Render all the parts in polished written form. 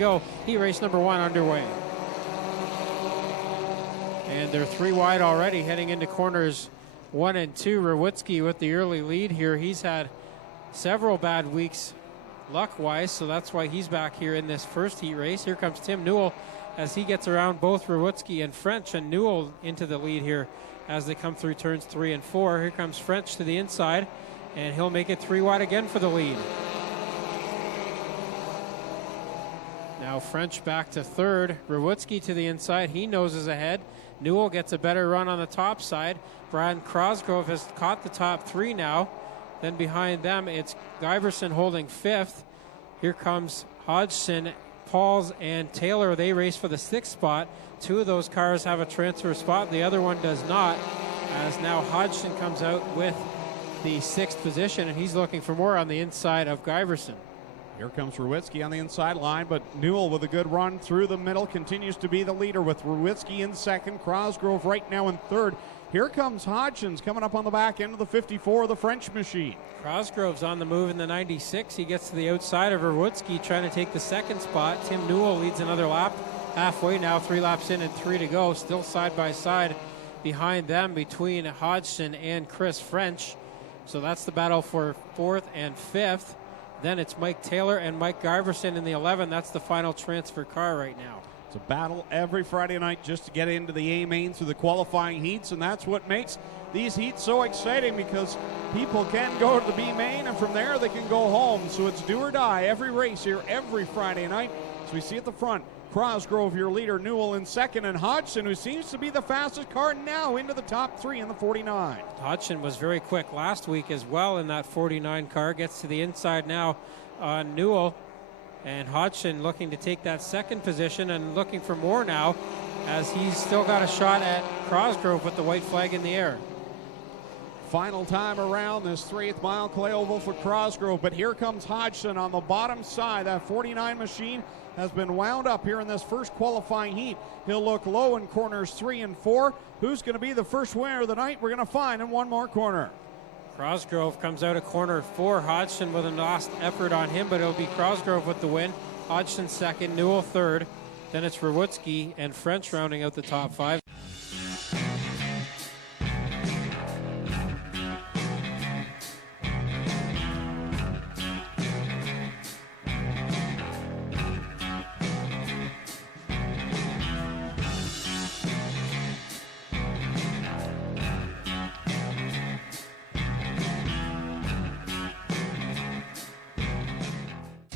go. Heat race number 1 underway. And they're 3 wide already heading into corners 1 and 2. Rewitsky with the early lead here. He's had several bad weeks luck-wise, so that's why he's back here in this first heat race. Here comes Tim Newell as he gets around both Rewitsky and French, and Newell into the lead here as they come through turns 3 and 4. Here comes French to the inside, and he'll make it 3 wide again for the lead. Now French back to third. Rewitsky to the inside. He noses ahead. Newell gets a better run on the top side. Brian Crosgrove has caught the top 3 now. Then behind them, it's Giverson holding 5th. Here comes Hodgson, Pauls, and Taylor. They race for the 6th spot. 2 of those cars have a transfer spot. The other one does not, as now Hodgson comes out with the 6th position, and he's looking for more on the inside of Giverson. Here comes Rewitsky on the inside line, but Newell with a good run through the middle continues to be the leader with Rewitsky in second, Crosgrove right now in third. Here comes Hodgson's coming up on the back end of the 54 of the French machine. Crosgrove's on the move in the 96. He gets to the outside of Rewitsky trying to take the 2nd spot. Tim Newell leads another lap. Halfway now, 3 laps in and 3 to go. Still side by side behind them between Hodgson and Chris French. So that's the battle for 4th and 5th. Then it's Mike Taylor and Mike Giverson in the 11. That's the final transfer car right now. It's a battle every Friday night just to get into the A main through the qualifying heats, and that's what makes these heats so exciting, because people can go to the B main and from there they can go home. So it's do or die every race here every Friday night. So we see at the front, Crosgrove, your leader, Newell in second, and Hodgson, who seems to be the fastest car now, into the top 3 in the 49. Hodgson was very quick last week as well in that 49 car. Gets to the inside now on Newell, and Hodgson looking to take that 2nd position and looking for more now, as he's still got a shot at Crosgrove with the white flag in the air. Final time around this 3/8 mile clay oval for Crosgrove, but here comes Hodgson on the bottom side. That 49 machine has been wound up here in this first qualifying heat. He'll look low in corners 3 and 4. Who's going to be the first winner of the night? We're going to find in one more corner. Crosgrove comes out of corner 4. Hodgson with a last effort on him, but it'll be Crosgrove with the win. Hodgson 2nd, Newell 3rd. Then it's Rewitsky and French rounding out the top 5.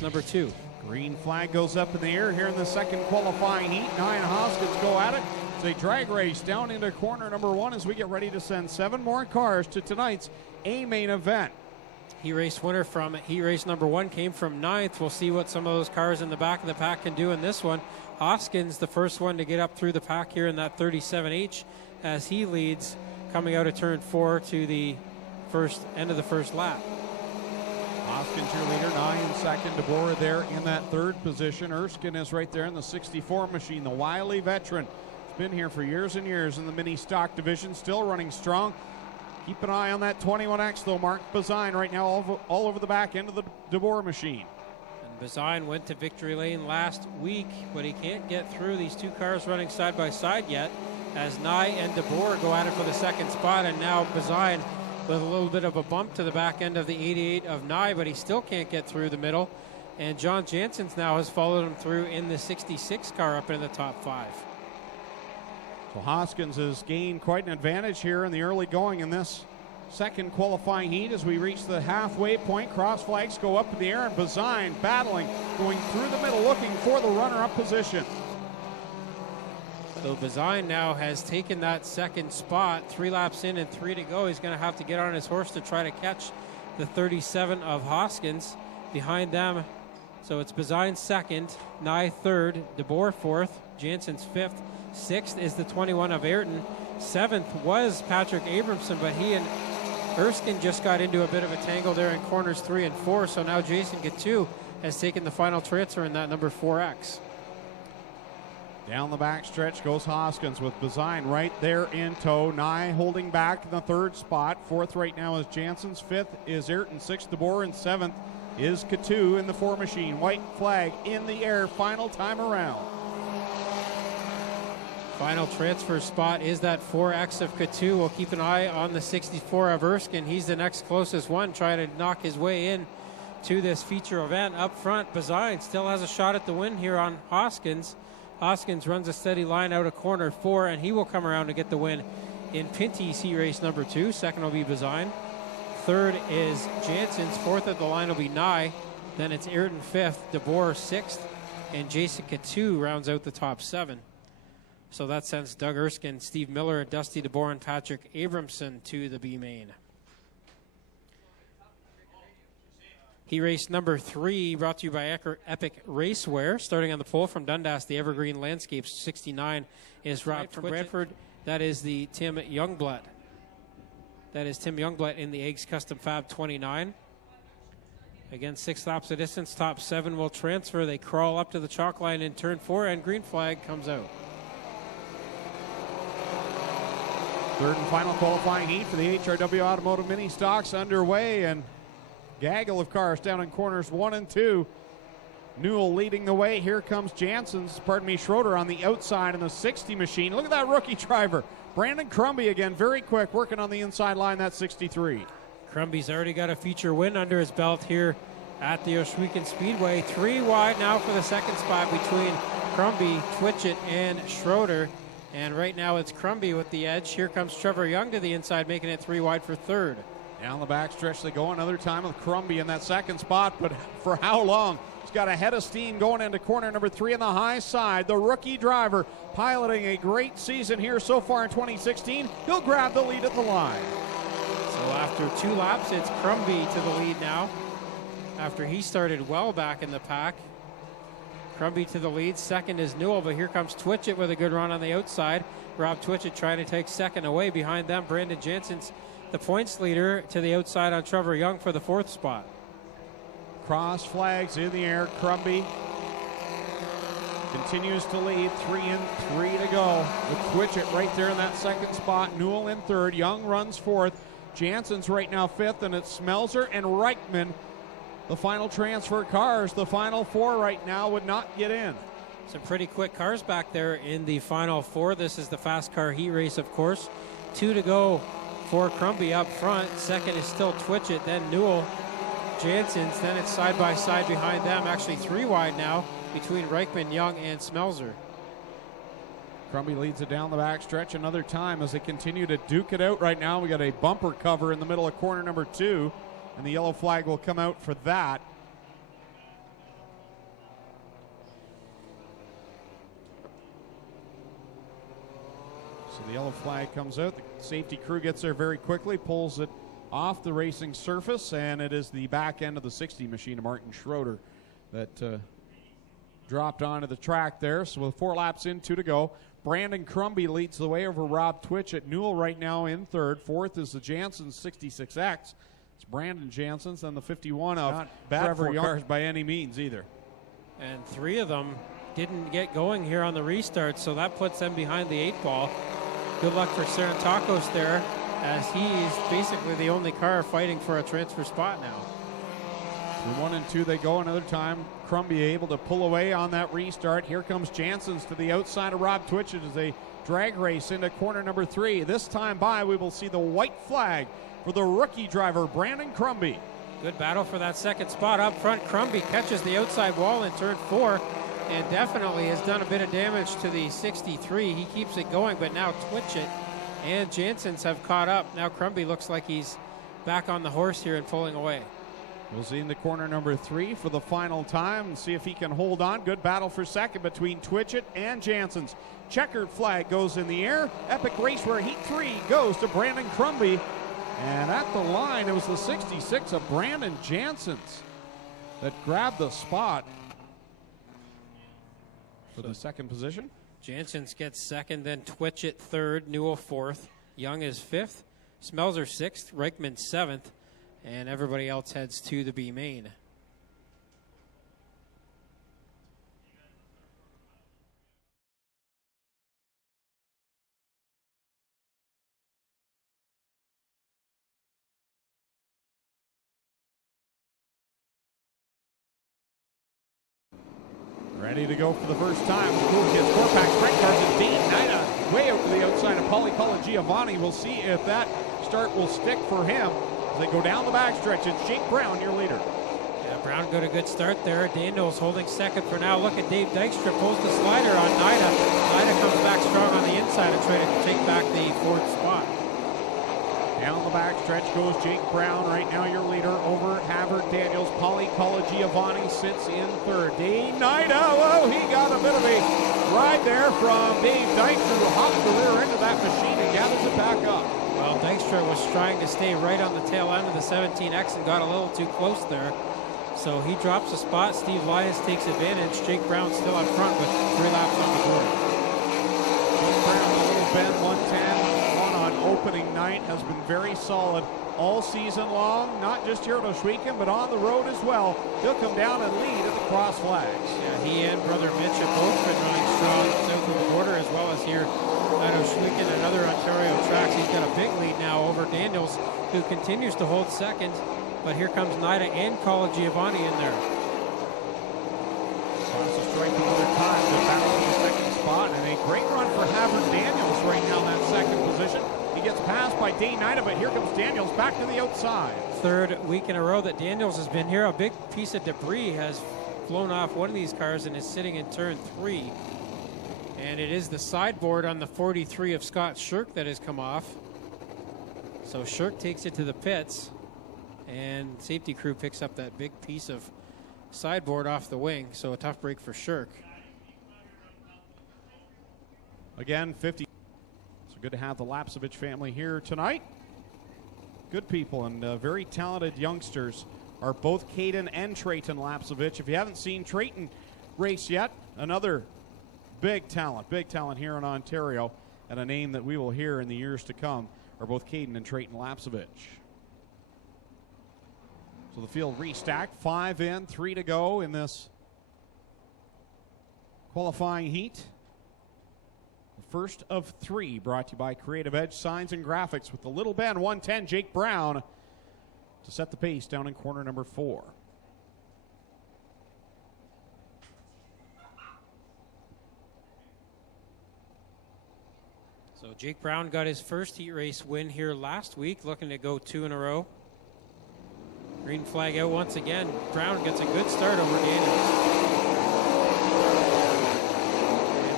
Number 2. Green flag goes up in the air here in the second qualifying heat. Nye and Hoskins go at it. It's a drag race down into corner number 1 as we get ready to send 7 more cars to tonight's A main event. Heat race winner from heat race number 1 came from 9th. We'll see what some of those cars in the back of the pack can do in this one. Hoskins, the first one to get up through the pack here in that 37H, as he leads coming out of turn 4 to the end of the first lap. Hoskins, your leader, Nye in second. DeBoer there in that 3rd position. Erskine is right there in the 64 machine. The wily veteran has been here for years and years in the mini stock division, still running strong. Keep an eye on that 21X though. Mark Bazine right now all over the back end of the DeBoer machine. And Bazine went to victory lane last week, but he can't get through these 2 cars running side by side yet, as Nye and DeBoer go at it for the 2nd spot, and now Bazine with a little bit of a bump to the back end of the 88 of Nye, but he still can't get through the middle. And John Jansen's now has followed him through in the 66 car up in the top 5. So Hoskins has gained quite an advantage here in the early going in this second qualifying heat as we reach the halfway point. Cross flags go up in the air, and Bazine battling, going through the middle, looking for the runner-up position. So Bazine now has taken that 2nd spot. 3 laps in and 3 to go. He's going to have to get on his horse to try to catch the 37 of Hoskins behind them. So it's Bazine 2nd, Nye 3rd, DeBoer 4th, Jansen's 5th. 6th is the 21 of Ayrton. 7th was Patrick Abramson, but he and Erskine just got into a bit of a tangle there in corners 3 and 4. So now Jason Gatu has taken the final transfer in that number 4X. Down the back stretch goes Hoskins with Bazine right there in tow. Nye holding back in the 3rd spot. 4th right now is Jansen's. 5th is Ayrton. 6th DeBoer, and 7th is K2 in the 4 machine. White flag in the air, final time around. Final transfer spot is that 4X of K2. We'll keep an eye on the 64 of Erskine. He's the next closest one, trying to knock his way in to this feature event. Up front, Bazine still has a shot at the win here on Hoskins. Hoskins runs a steady line out of corner 4, and he will come around to get the win in Pinty's heat race number 2. Second will be Bazine. Third is Jansen's. Fourth at the line will be Nye. Then it's Ayrton 5th, DeBoer 6th, and Jason K2 rounds out the top 7. So that sends Doug Erskine, Steve Miller, Dusty DeBoer, and Patrick Abramson to the B main. Heat race number 3 brought to you by Epic Racewear. Starting on the pole from Dundas, the Evergreen Landscapes 69 is Rob from Brantford. That is the Tim Youngblood. That is Tim Youngblood in the Eggs Custom Fab 29. Again, 6 laps of distance. Top 7 will transfer. They crawl up to the chalk line in turn 4, and green flag comes out. Third and final qualifying heat for the HRW Automotive Mini Stocks underway, and gaggle of cars down in corners 1 and 2. Newell leading the way. Here comes Schroeder on the outside in the 60 machine. Look at that rookie driver. Brandon Crumby again, very quick, working on the inside line, that 63. Crumby's already got a feature win under his belt here at the Ohsweken Speedway. 3 wide now for the second spot between Crumby, Twitchett, and Schroeder. And right now it's Crumby with the edge. Here comes Trevor Young to the inside, making it 3 wide for third. Down the back stretch they go. Another time with Crumby in that second spot, but for how long? He's got a head of steam going into corner number 3 on the high side. The rookie driver piloting a great season here so far in 2016. He'll grab the lead at the line. So after 2 laps, it's Crumby to the lead now. After he started well back in the pack. Crumby to the lead. Second is Newell, but here comes Twitchett with a good run on the outside. Rob Twitchett trying to take second away. Behind them, Brandon Jansen's the points leader to the outside on Trevor Young for the 4th spot. Cross flags in the air. Crumby continues to lead. 3 and 3 to go. With Twitchett right there in that second spot. Newell in 3rd. Young runs 4th. Jansen's right now 5th, and it's Smelzer and Reichman. The final transfer cars, the final 4 right now, would not get in. Some pretty quick cars back there in the final 4. This is the fast car heat race, of course. 2 to go for Crumby up front. Second is still Twitchett, then Newell, Jansen's. Then it's side by side behind them. Actually 3 wide now between Reichman, Young, and Smelzer. Crumby leads it down the back stretch another time as they continue to duke it out right now. We got a bumper cover in the middle of corner number 2. And the yellow flag will come out for that. So the yellow flag comes out. The safety crew gets there very quickly, pulls it off the racing surface, and it is the back end of the 60 machine of Martin Schroeder that dropped onto the track there. So with 4 laps in, 2 to go. Brandon Crumby leads the way over Rob Twitchett. Newell right now in 3rd. 4th is the Jansen 66X. It's Brandon Jansen's, then the 51 of not bad Trevor for Young. cars by any means either. And 3 of them didn't get going here on the restart, so that puts them behind the 8 ball. Good luck for Serentakos there, as he is basically the only car fighting for a transfer spot now. Through 1 and 2 they go. Another time Crumby able to pull away on that restart. Here comes Jansen's to the outside of Rob Twitchett as they drag race into corner number 3. This time by we will see the white flag for the rookie driver, Brandon Crumby. Good battle for that second spot up front. Crumby catches the outside wall in turn 4 and definitely has done a bit of damage to the 63. He keeps it going, but now Twitchett and Jansen's have caught up. Now Crumby looks like he's back on the horse here and pulling away. We'll see into corner number 3 for the final time and see if he can hold on. Good battle for second between Twitchett and Jansen's. Checkered flag goes in the air. Epic Racewear Heat 3 goes to Brandon Crumby. And at the line, it was the 66 of Brandon Jansen's that grabbed the spot for the second position. Jansen's gets second, then Twitchett 3rd, Newell 4th, Young is 5th, Smelzer 6th, Reichman 7th, and everybody else heads to the B main. Ready to go for the first time. The Cool Kids 4-pack sprint cars and Dane Nida way out to the outside of Paulie Giovanni. We'll see if that start will stick for him as they go down the backstretch. It's Jake Brown, your leader. Yeah, Brown got a good start there. Daniels holding second for now. Look at Dave Dykstra pulls the slider on Nida. Nida comes back strong on the inside and try to take back the fourth spot. Down the backstretch goes Jake Brown, right now your leader, over Havard Daniels. Paulie Giovanni sits in third. Dave Nida, whoa, he got a bit of a ride there from Dave Dykstra, who hopped the rear end of that machine and gathers it back up. Well, Dykstra was trying to stay right on the tail end of the 17X and got a little too close there. So he drops a spot. Steve Lyons takes advantage. Jake Brown still up front with 3 laps on the board. Jake Brown, a little bend 110. Opening night has been very solid all season long, not just here at Oshweekon, but on the road as well. He'll come down and lead at the cross flags. Yeah, he and brother Mitch have both been running strong south of the border, as well as here at Oshweekon and other Ontario tracks. He's got a big lead now over Daniels, who continues to hold second, but here comes Nida and Giovanni in there. Tries to strike another time to battle for the second spot, and a great run for Havard Daniels right now in that second position. He gets passed by Dane Nida, but here comes Daniels back to the outside. Third week in a row that Daniels has been here. A big piece of debris has flown off one of these cars and is sitting in turn 3. And it is the sideboard on the 43 of Scott Shirk that has come off. So Shirk takes it to the pits, and safety crew picks up that big piece of sideboard off the wing. So a tough break for Shirk. Again, 50. So good to have the Lapsevich family here tonight. Good people and very talented youngsters are both Caden and Trayton Lapsevich. If you haven't seen Trayton race yet, another big talent here in Ontario, and a name that we will hear in the years to come are both Caden and Trayton Lapsevich. So the field restacked, 5 in, 3 to go in this qualifying heat. First of 3 brought to you by Creative Edge Signs and Graphics with the Little Ben 110 Jake Brown to set the pace down in corner number 4. So Jake Brown got his first heat race win here last week, looking to go 2 in a row. Green flag out once again. Brown gets a good start over Daniels.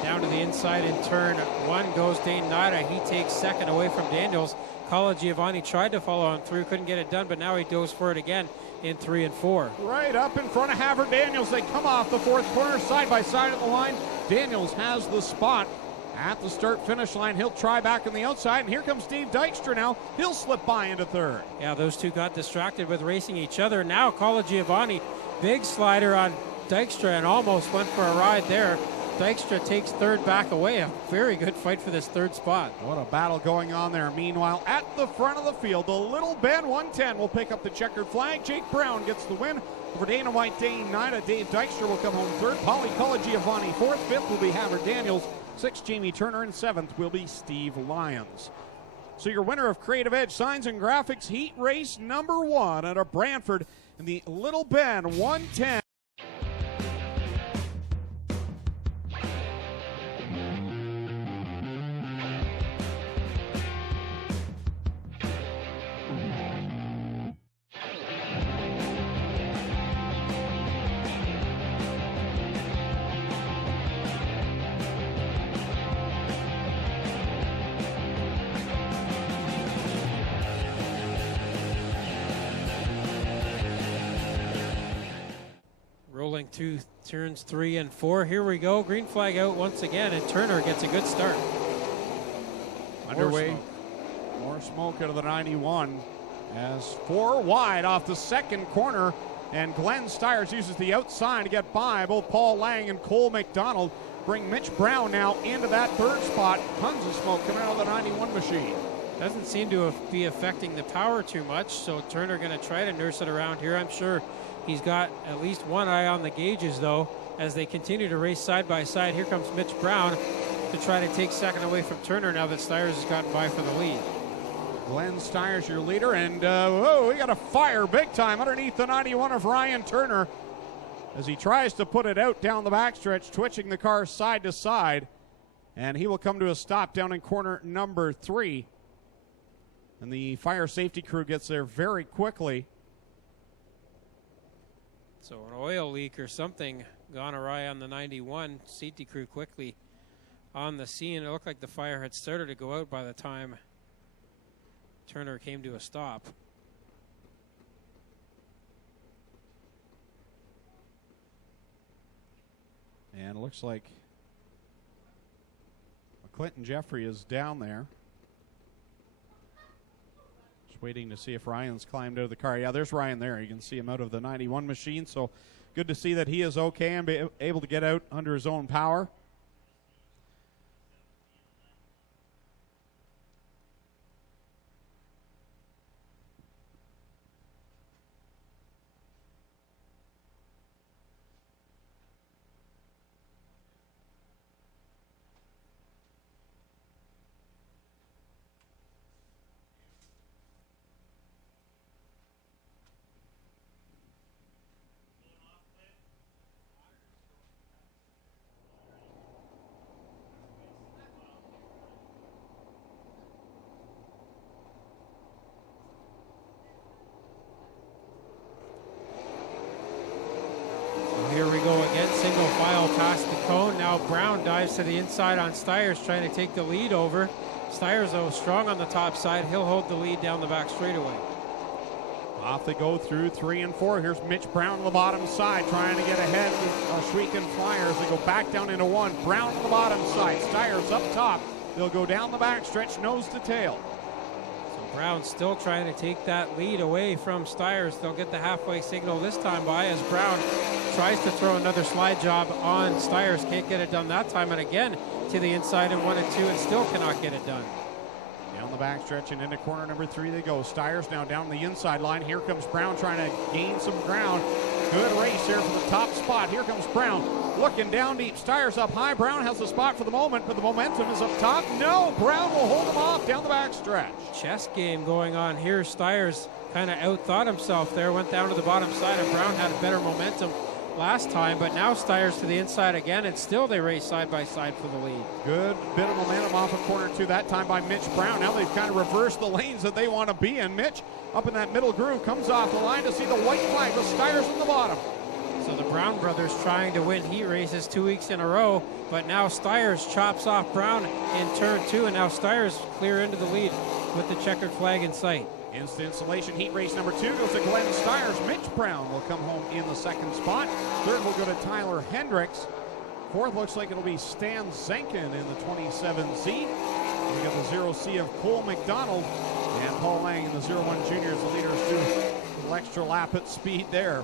Down to the inside in turn 1 goes Dane Nida. He takes second away from Daniels. Giovanni tried to follow on through, couldn't get it done, but now he goes for it again in 3 and 4. Right up in front of Havard Daniels. They come off the 4th corner side by side at the line. Daniels has the spot at the start-finish line. He'll try back on the outside, and here comes Steve Dykstra now. He'll slip by into 3rd. Yeah, those two got distracted with racing each other. Now Giovanni, big slider on Dykstra and almost went for a ride there. Dykstra takes 3rd back away. A very good fight for this 3rd spot. What a battle going on there. Meanwhile, at the front of the field, the Little Ben 110 will pick up the checkered flag. Jake Brown gets the win over Dana White, Dane Nida. Dave Dykstra will come home 3rd. Paulie Giovanni 4th. 5th will be Havard Daniels. 6th, Jamie Turner. And 7th will be Steve Lyons. So your winner of Creative Edge Signs and Graphics Heat Race number 1 out of Brantford in the Little Ben 110. Rolling to turns 3 and 4. Here we go. Green flag out once again, and Turner gets a good start. Underway. More smoke out of the 91 as 4 wide off the 2nd corner, and Glenn Styres uses the outside to get by. Both Paul Lang and Cole McDonald bring Mitch Brown now into that 3rd spot. Tons of smoke coming out of the 91 machine. Doesn't seem to be affecting the power too much, so Turner going to try to nurse it around here. I'm sure he's got at least one eye on the gauges, though, as they continue to race side by side. Here comes Mitch Brown to try to take second away from Turner now that Styres has gotten by for the lead. Glenn Styres, your leader, and we got a fire big time underneath the 91 of Ryan Turner as he tries to put it out down the backstretch, twitching the car side to side. And he will come to a stop down in corner number 3. And the fire safety crew gets there very quickly. So an oil leak or something gone awry on the 91. CT crew quickly on the scene. It looked like the fire had started to go out by the time Turner came to a stop. And it looks like Clinton Jeffrey is down there. Just waiting to see if Ryan's climbed out of the car. Yeah, there's Ryan there. You can see him out of the 91 machine. So good to see that he is okay and be able to get out under his own power. Here we go again, single file past the cone. Now Brown dives to the inside on Styres, trying to take the lead over. Styres, though, strong on the top side. He'll hold the lead down the back straightaway. Off they go through 3 and 4. Here's Mitch Brown on the bottom side, trying to get ahead with Shweekin Flyers. They go back down into 1. Brown on the bottom side. Styres up top. They'll go down the back stretch, nose to tail. Brown still trying to take that lead away from Styres. They'll get the halfway signal this time by as Brown tries to throw another slide job on Styres. Can't get it done that time. And again to the inside in 1 and 2 and still cannot get it done. Down the backstretch and into corner number 3 they go. Styres now down the inside line. Here comes Brown trying to gain some ground. Good race here for the top spot. Here comes Brown looking down deep. Styres up high. Brown has the spot for the moment, but the momentum is up top. No, Brown will hold him off down the backstretch. Chess game going on here. Styres kind of outthought himself there. Went down to the bottom side and Brown had a better momentum last time, but now Styres to the inside again, and still they race side by side for the lead. Good bit of momentum off of corner 2, that time by Mitch Brown. Now they've kind of reversed the lanes that they want to be in. Mitch up in that middle groove comes off the line to see the white flag with Styres in the bottom. So the Brown brothers trying to win heat races 2 weeks in a row, but now Styres chops off Brown in turn 2, and now Styres clear into the lead with the checkered flag in sight. Instant installation heat race number 2 goes to Glenn Styres. Mitch Brown will come home in the 2nd spot. 3rd will go to Tyler Hendricks. 4th looks like it'll be Stan Zenkin in the 27Z. We got the 0C of Cole McDonald and Paul Lang in the 01 juniors. The leaders do a little extra lap at speed there.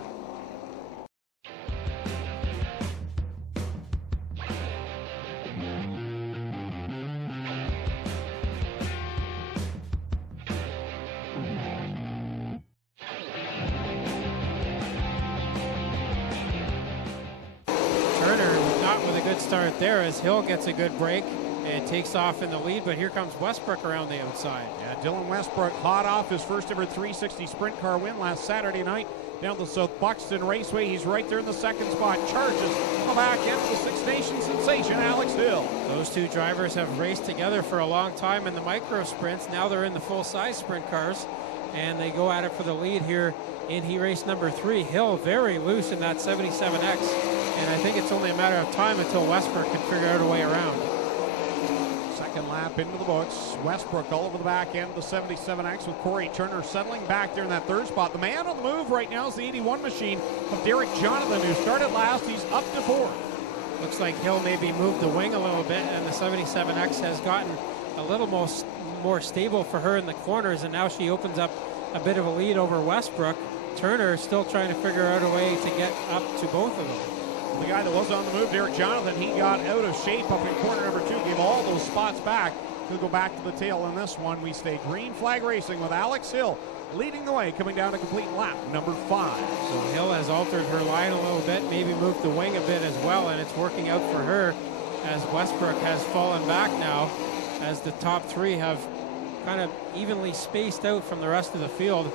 Start there as Hill gets a good break and takes off in the lead, but here comes Westbrook around the outside. Yeah, Dylan Westbrook hot off his first ever 360 sprint car win last Saturday night down the South Buxton Raceway. He's right there in the 2nd spot. Charges on the back end of the Six Nations sensation, Alex Hill. Those two drivers have raced together for a long time in the micro sprints. Now they're in the full-size sprint cars, and they go at it for the lead here in heat race number 3. Hill very loose in that 77X. And I think it's only a matter of time until Westbrook can figure out a way around. 2nd lap into the books. Westbrook all over the back end of the 77X with Corey Turner settling back there in that 3rd spot. The man on the move right now is the 81 machine of Derek Jonathan, who started last. He's up to 4th. Looks like Hill maybe moved the wing a little bit, and the 77X has gotten a little more stable for her in the corners, and now she opens up a bit of a lead over Westbrook. Turner still trying to figure out a way to get up to both of them. The guy that was on the move, Derek Jonathan, he got out of shape up in corner number 2, gave all those spots back. He'll go back to the tail in this one. We stay green flag racing with Alex Hill leading the way, coming down to complete lap number 5. So Hill has altered her line a little bit, maybe moved the wing a bit as well, and it's working out for her as Westbrook has fallen back now, as the top 3 have kind of evenly spaced out from the rest of the field.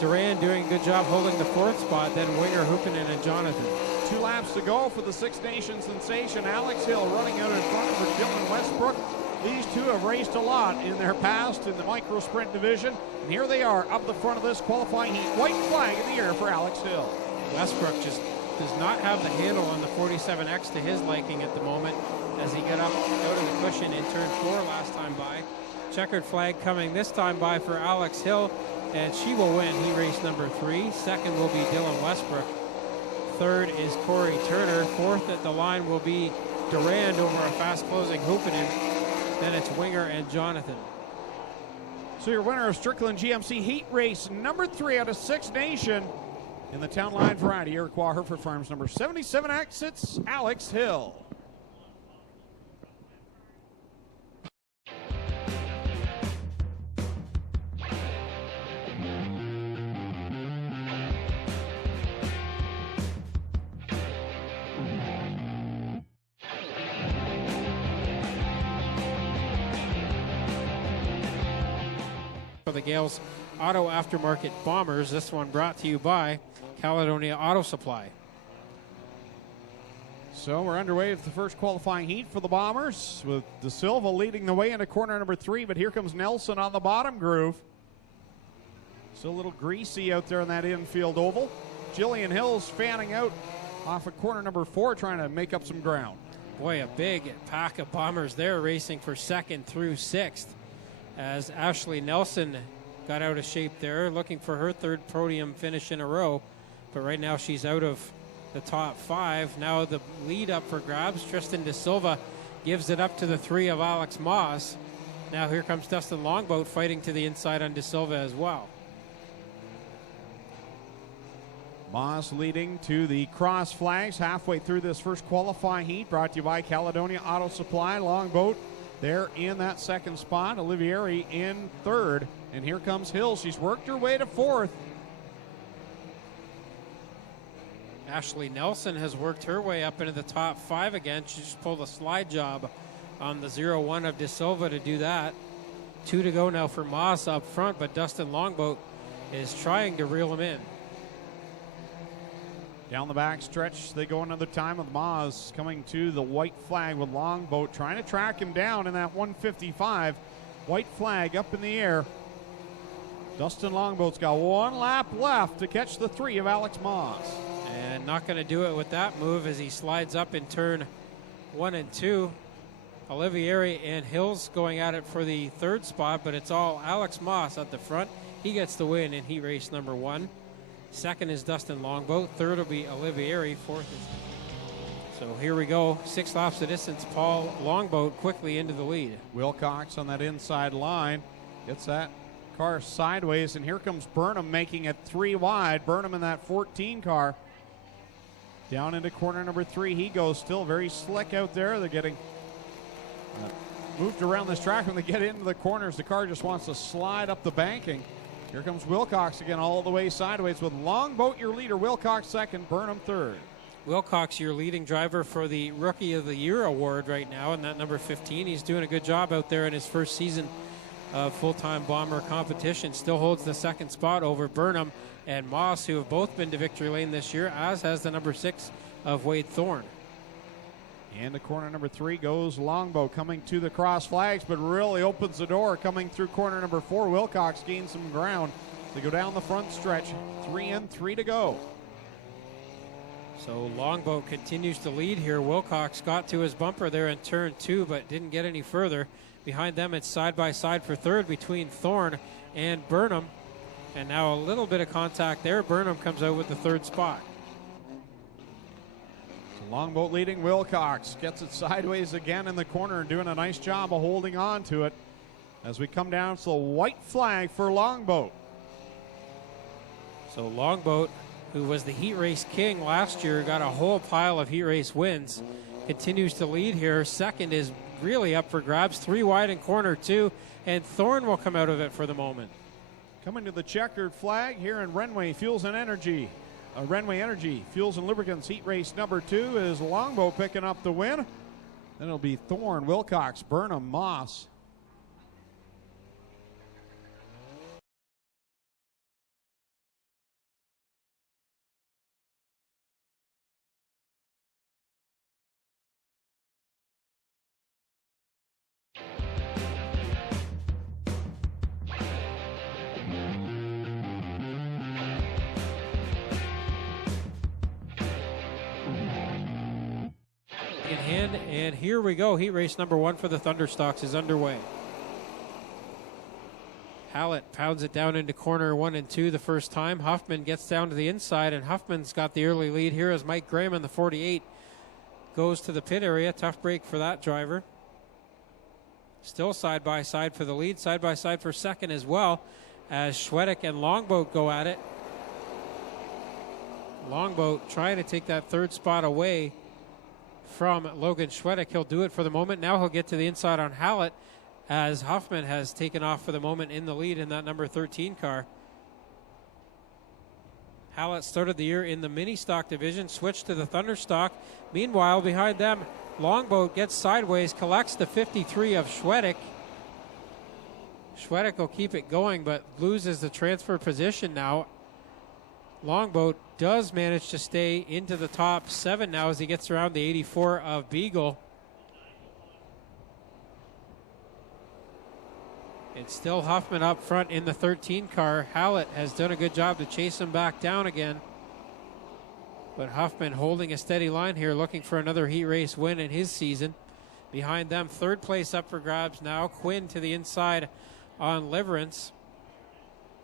Duran doing a good job holding the 4th spot, then Winger, Hoopinen, and Jonathan. 2 laps to go for the Six Nations sensation. Alex Hill running out in front of her, Dylan Westbrook. These two have raced a lot in their past in the micro sprint division. And here they are up the front of this qualifying heat. White flag in the air for Alex Hill. Westbrook just does not have the handle on the 47X to his liking at the moment as he got up out of the cushion in turn 4 last time by. Checkered flag coming this time by for Alex Hill, and she will win heat race number 3. Second will be Dylan Westbrook. Third is Corey Turner. Fourth at the line will be Durand over a fast-closing Hoopinen. Then it's Winger and Jonathan. So your winner of Strickland GMC heat race number 3 out of Six Nation in the Town Line Variety, Iroquois Hereford Farms number 77X, it's Alex Hill. For the Gales Auto Aftermarket Bombers, this one brought to you by Caledonia Auto Supply. So we're underway with the first qualifying heat for the Bombers, with De Silva leading the way into corner number 3, but here comes Nelson on the bottom groove. Still a little greasy out there in that infield oval. Jillian Hill's fanning out off of corner number 4, trying to make up some ground. Boy, a big pack of Bombers there racing for 2nd through 6th. As Ashley Nelson got out of shape there, looking for her 3rd podium finish in a row. But right now she's out of the top 5. Now the lead up for grabs. Tristan De Silva gives it up to the 3 of Alex Moss. Now here comes Dustin Longboat fighting to the inside on De Silva as well. Moss leading to the cross flags halfway through this first qualifying heat, brought to you by Caledonia Auto Supply. Longboat there in that 2nd spot. Olivieri in 3rd. And here comes Hill. She's worked her way to 4th. Ashley Nelson has worked her way up into the top 5 again. She just pulled a slide job on the 0-1 of De Silva to do that. 2 to go now for Moss up front, but Dustin Longboat is trying to reel him in. Down the back stretch, they go another time with Moss coming to the white flag with Longboat, trying to track him down in that 155. White flag up in the air. Dustin Longboat's got 1 lap left to catch the 3 of Alex Moss. And not going to do it with that move as he slides up in turn 1 and 2. Olivieri and Hills going at it for the 3rd spot, but it's all Alex Moss at the front. He gets the win in heat race number 1. 2nd is Dustin Longboat. 3rd will be Olivieri. 4th is... So here we go. 6 laps of distance. Paul Longboat quickly into the lead. Wilcox on that inside line. Gets that car sideways, and here comes Burnham making it 3 wide. Burnham in that 14 car. Down into corner number 3 he goes, still very slick out there. They're getting moved around this track when they get into the corners. The car just wants to slide up the banking. Here comes Wilcox again all the way sideways with Longboat your leader. Wilcox 2nd, Burnham 3rd. Wilcox, your leading driver for the Rookie of the Year award right now, and that number 15. He's doing a good job out there in his first season of full-time Bomber competition. Still holds the 2nd spot over Burnham and Moss, who have both been to victory lane this year, as has the number 6 of Wade Thorne. Into corner number 3 goes Longboat, coming to the cross flags, but really opens the door coming through corner number 4. Wilcox gains some ground. They go down the front stretch. 3 and 3 to go. So Longboat continues to lead here. Wilcox got to his bumper there in turn 2, but didn't get any further. Behind them, it's side by side for 3rd between Thorne and Burnham. And now a little bit of contact there. Burnham comes out with the 3rd spot. Longboat leading. Wilcox gets it sideways again in the corner and doing a nice job of holding on to it as we come down to the white flag for Longboat. So Longboat, who was the heat race king last year, got a whole pile of heat race wins, continues to lead here. 2nd is really up for grabs. 3 wide in corner 2, and Thorne will come out of it for the moment. Coming to the checkered flag here in Renway Fuels and Energy. Renway Energy Fuels and Lubricants heat race number 2 is Longboat picking up the win. Then it'll be Thorne, Wilcox, Burnham, Moss, in hand, and here we go. Heat race number 1 for the Thunderstocks is underway. Hallett pounds it down into corner 1 and 2 the first time. Hoffman gets down to the inside, and Hoffman's got the early lead here as Mike Graham in the 48 goes to the pit area. Tough break for that driver. Still side by side for the lead, side by side for second as well, as Schwedek and Longboat go at it. Longboat trying to take that third spot away from Logan Schwedek. He'll do it for the moment. Now he'll get to the inside on Hallett, as Hoffman has taken off for the moment in the lead in that number 13 car. Hallett started the year in the mini stock division, switched to the Thunderstock. Meanwhile, behind them, Longboat gets sideways, collects the 53 of Schwedek. Schwedek will keep it going, but loses the transfer position now. Longboat does manage to stay into the top 7 now as he gets around the 84 of Beagle. It's still Hoffman up front in the 13 car. Hallett has done a good job to chase him back down again. But Hoffman holding a steady line here, looking for another heat race win in his season. Behind them, third place up for grabs now. Quinn to the inside on Liverance.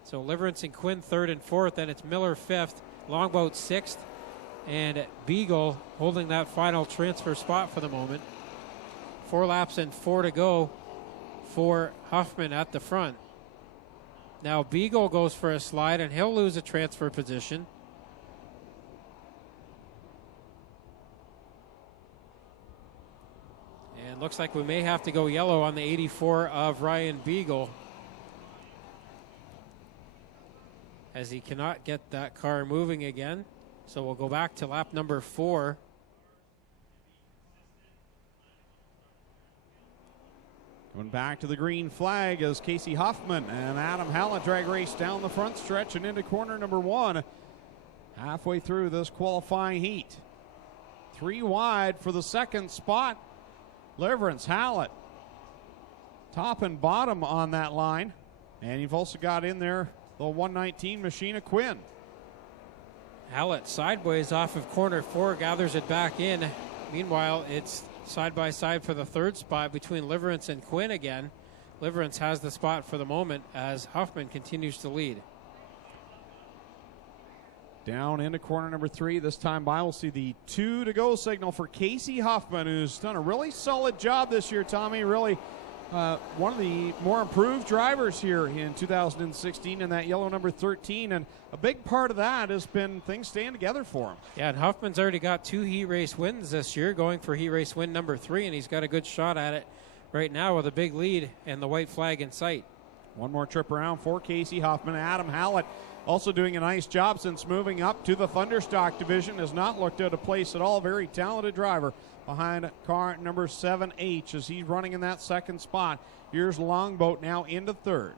So Liverance and Quinn third and fourth, and it's Miller fifth, Longboat sixth, and Beagle holding that final transfer spot for the moment. 4 laps and 4 to go for Hoffman at the front. Now Beagle goes for a slide, and he'll lose a transfer position. And looks like we may have to go yellow on the 84 of Ryan Beagle, as he cannot get that car moving again. So we'll go back to lap number 4. Going back to the green flag as Casey Hoffman and Adam Hallett drag race down the front stretch and into corner number 1. Halfway through this qualifying heat. 3 wide for the second spot. Liverance, Hallett, top and bottom on that line. And you've also got in there the 119 machine of Quinn. Hallett sideways off of corner 4, gathers it back in. Meanwhile, it's side by side for the third spot between Liverance and Quinn again. Liverance has the spot for the moment as Hoffman continues to lead. Down into corner number 3. This time by, we'll see the 2 to go signal for Casey Hoffman, who's done a really solid job this year, Tommy. Really one of the more improved drivers here in 2016 in that yellow number 13. And a big part of that has been things staying together for him. Yeah, and Hoffman's already got 2 heat race wins this year, going for heat race win number 3, and he's got a good shot at it right now with a big lead and the white flag in sight. One more trip around for Casey Hoffman. Adam Hallett also doing a nice job since moving up to the Thunderstock division. Has not looked out of place at all. Very talented driver behind car number 7H as he's running in that second spot. Here's Longboat now into third.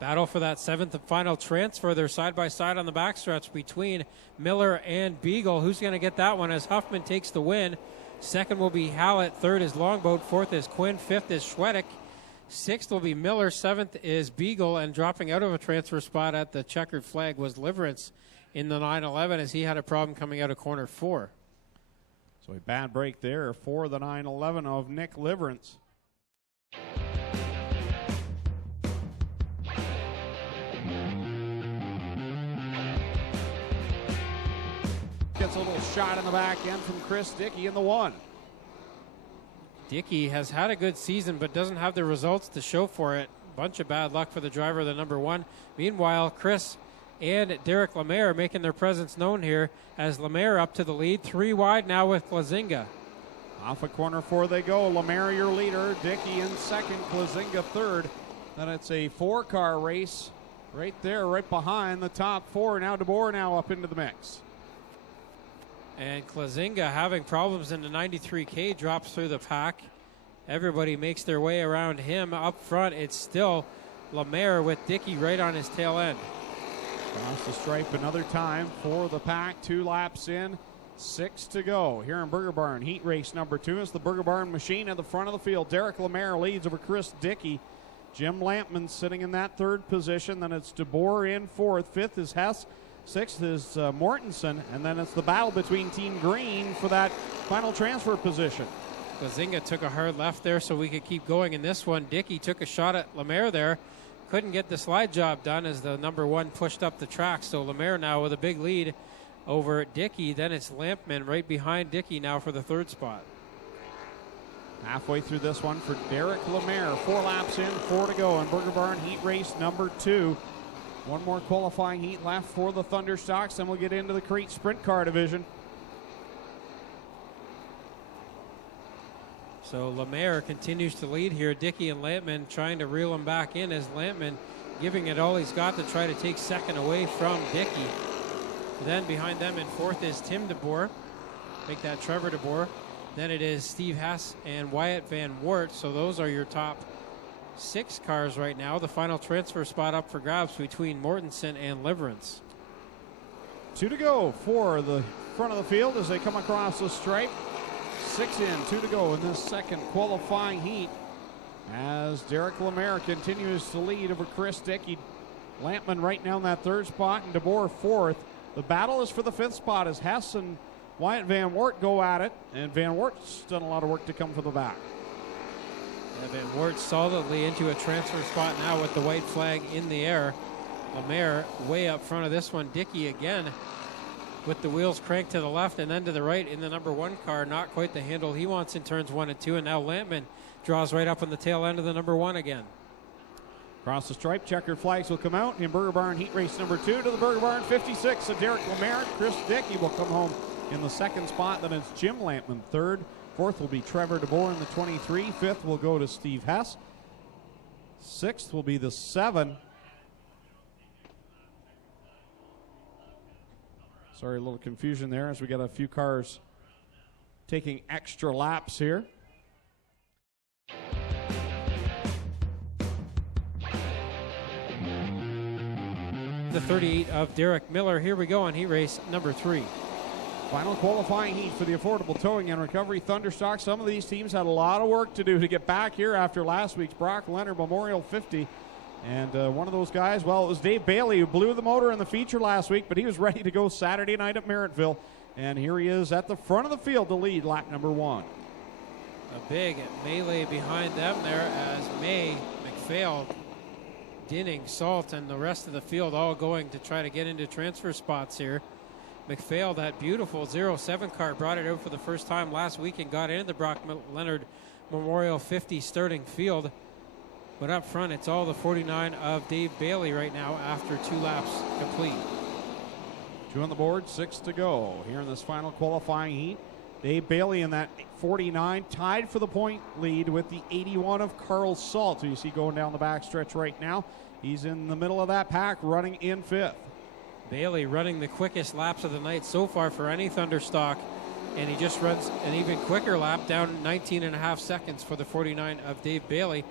Battle for that 7th and final transfer. They're side by side on the backstretch between Miller and Beagle. Who's going to get that one as Hoffman takes the win? Second will be Hallett. Third is Longboat. Fourth is Quinn. Fifth is Schwedek. Sixth will be Miller. Seventh is Beagle, and dropping out of a transfer spot at the checkered flag was Liverance in the 911 as he had a problem coming out of corner 4. So a bad break there for the 911 of Nick Liverance. Gets a little shot in the back end from Chris Dickey in the 1. Dickey has had a good season but doesn't have the results to show for it. Bunch of bad luck for the driver of the number 1. Meanwhile, Chris and Derek Lemaire making their presence known here as Lemaire up to the lead. 3 wide now with Klazinga. Off of corner 4 they go. Lemaire your leader. Dickey in second. Klazinga third. Then it's a 4-car race right there, right behind the top 4. Now DeBoer now up into the mix. And Klazinga having problems in the 93K, drops through the pack. Everybody makes their way around him. Up front, it's still Lemaire with Dickey right on his tail end. Across the stripe another time for the pack. 2 laps in, 6 to go. Here in Burger Barn, heat race number 2 is the Burger Barn machine at the front of the field. Derek Lemaire leads over Chris Dickey. Jim Lampman sitting in that 3rd position. Then it's DeBoer in 4th. 5th is Hess. Sixth is Mortensen, and then it's the battle between Team Green for that final transfer position. Gazinga took a hard left there so we could keep going in this one. Dickey took a shot at Lemaire there. Couldn't get the slide job done as the number 1 pushed up the track. So Lemaire now with a big lead over Dickey. Then it's Lampman right behind Dickey now for the 3rd spot. Halfway through this one for Derek Lemaire. 4 laps in, 4 to go in Burger Barn Heat Race number 2. One more qualifying heat left for the Thunderstocks, then we'll get into the Crete Sprint Car Division. So Lemaire continues to lead here. Dickey and Lampman trying to reel him back in as Lampman giving it all he's got to try to take second away from Dickey. Then behind them in 4th is Tim DeBoer. Make that Trevor DeBoer. Then it is Steve Hess and Wyatt Van Wert. So those are your top 6 cars right now. The final transfer spot up for grabs between Mortensen and Liverance. 2 to go for the front of the field as they come across the stripe. 6 in, 2 to go in this second qualifying heat as Derek Lemaire continues to lead over Chris Dickey. Lampman right now in that 3rd spot and DeBoer 4th. The battle is for the 5th spot as Hess and Wyatt Van Wert go at it, and Van Wert's done a lot of work to come from the back. Van Wert solidly into a transfer spot now with the white flag in the air. Lemaire way up front of this one. Dickey again with the wheels cranked to the left and then to the right in the number 1 car. Not quite the handle he wants in turns 1 and 2. And now Lampman draws right up on the tail end of the number 1 again. Across the stripe, checkered flags will come out in Burger Barn Heat Race number 2 to the Burger Barn 56. So Derek Lemaire and Chris Dickey will come home in the 2nd spot. Then it's Jim Lampman 3rd. 4th will be Trevor DeBoer in the 23. 5th will go to Steve Hess. 6th will be the 7. Sorry, a little confusion there as we got a few cars taking extra laps here. The 38 of Derek Miller. Here we go on heat race number 3. Final qualifying heat for the Affordable Towing and Recovery Thunderstock. Some of these teams had a lot of work to do to get back here after last week's Brock Leonard Memorial 50. And one of those guys, well, it was Dave Bailey who blew the motor in the feature last week, but he was ready to go Saturday night at Merrittville. And here he is at the front of the field to lead lap number 1. A big melee behind them there as May, McPhail, Dinning, Salt, and the rest of the field all going to try to get into transfer spots here. McPhail, that beautiful 07 car, brought it out for the first time last week and got into the Brock Leonard Memorial 50 starting field. But up front, it's all the 49 of Dave Bailey right now after 2 laps complete. 2 on the board, 6 to go here in this final qualifying heat. Dave Bailey in that 49 tied for the point lead with the 81 of Carl Salt, who you see going down the backstretch right now. He's in the middle of that pack running in 5th. Bailey running the quickest laps of the night so far for any Thunderstock, and he just runs an even quicker lap down 19.5 seconds for the 49 of Dave Bailey.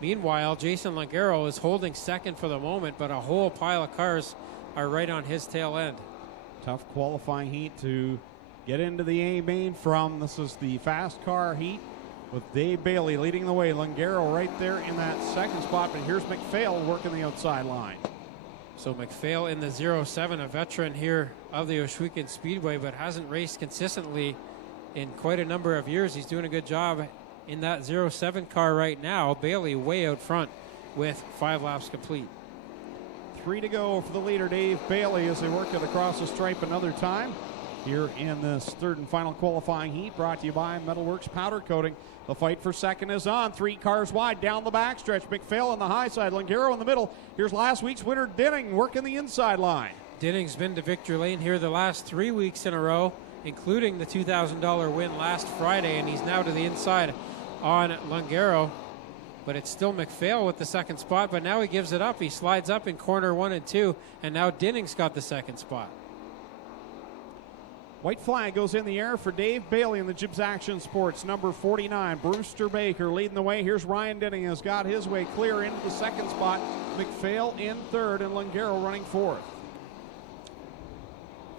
Meanwhile, Jason Langaro is holding second for the moment, but a whole pile of cars are right on his tail end. Tough qualifying heat to get into the A main from. This is the fast car heat with Dave Bailey leading the way. Langaro right there in that 2nd spot, but here's McPhail working the outside line. So McPhail in the 07, a veteran here of the Ohsweken Speedway, but hasn't raced consistently in quite a number of years. He's doing a good job in that 07 car right now. Bailey way out front with 5 laps complete. 3 to go for the leader, Dave Bailey, as they work it across the stripe another time here in this 3rd and final qualifying heat, brought to you by Metalworks Powder Coating. The fight for second is on. 3 cars wide down the backstretch. McPhail on the high side, Langaro in the middle. Here's last week's winner, Dinning, working the inside line. Dinning's been to victory lane here the last 3 weeks in a row, including the $2,000 win last Friday, and he's now to the inside on Langaro. But it's still McPhail with the 2nd spot, but now he gives it up. He slides up in corner 1 and 2, and now Dinning's got the 2nd spot. White flag goes in the air for Dave Bailey in the Gibbs Action Sports, number 49. Brewster Baker leading the way. Here's Ryan Dinning, has got his way clear into the 2nd spot. McPhail in 3rd, and Langaro running 4th.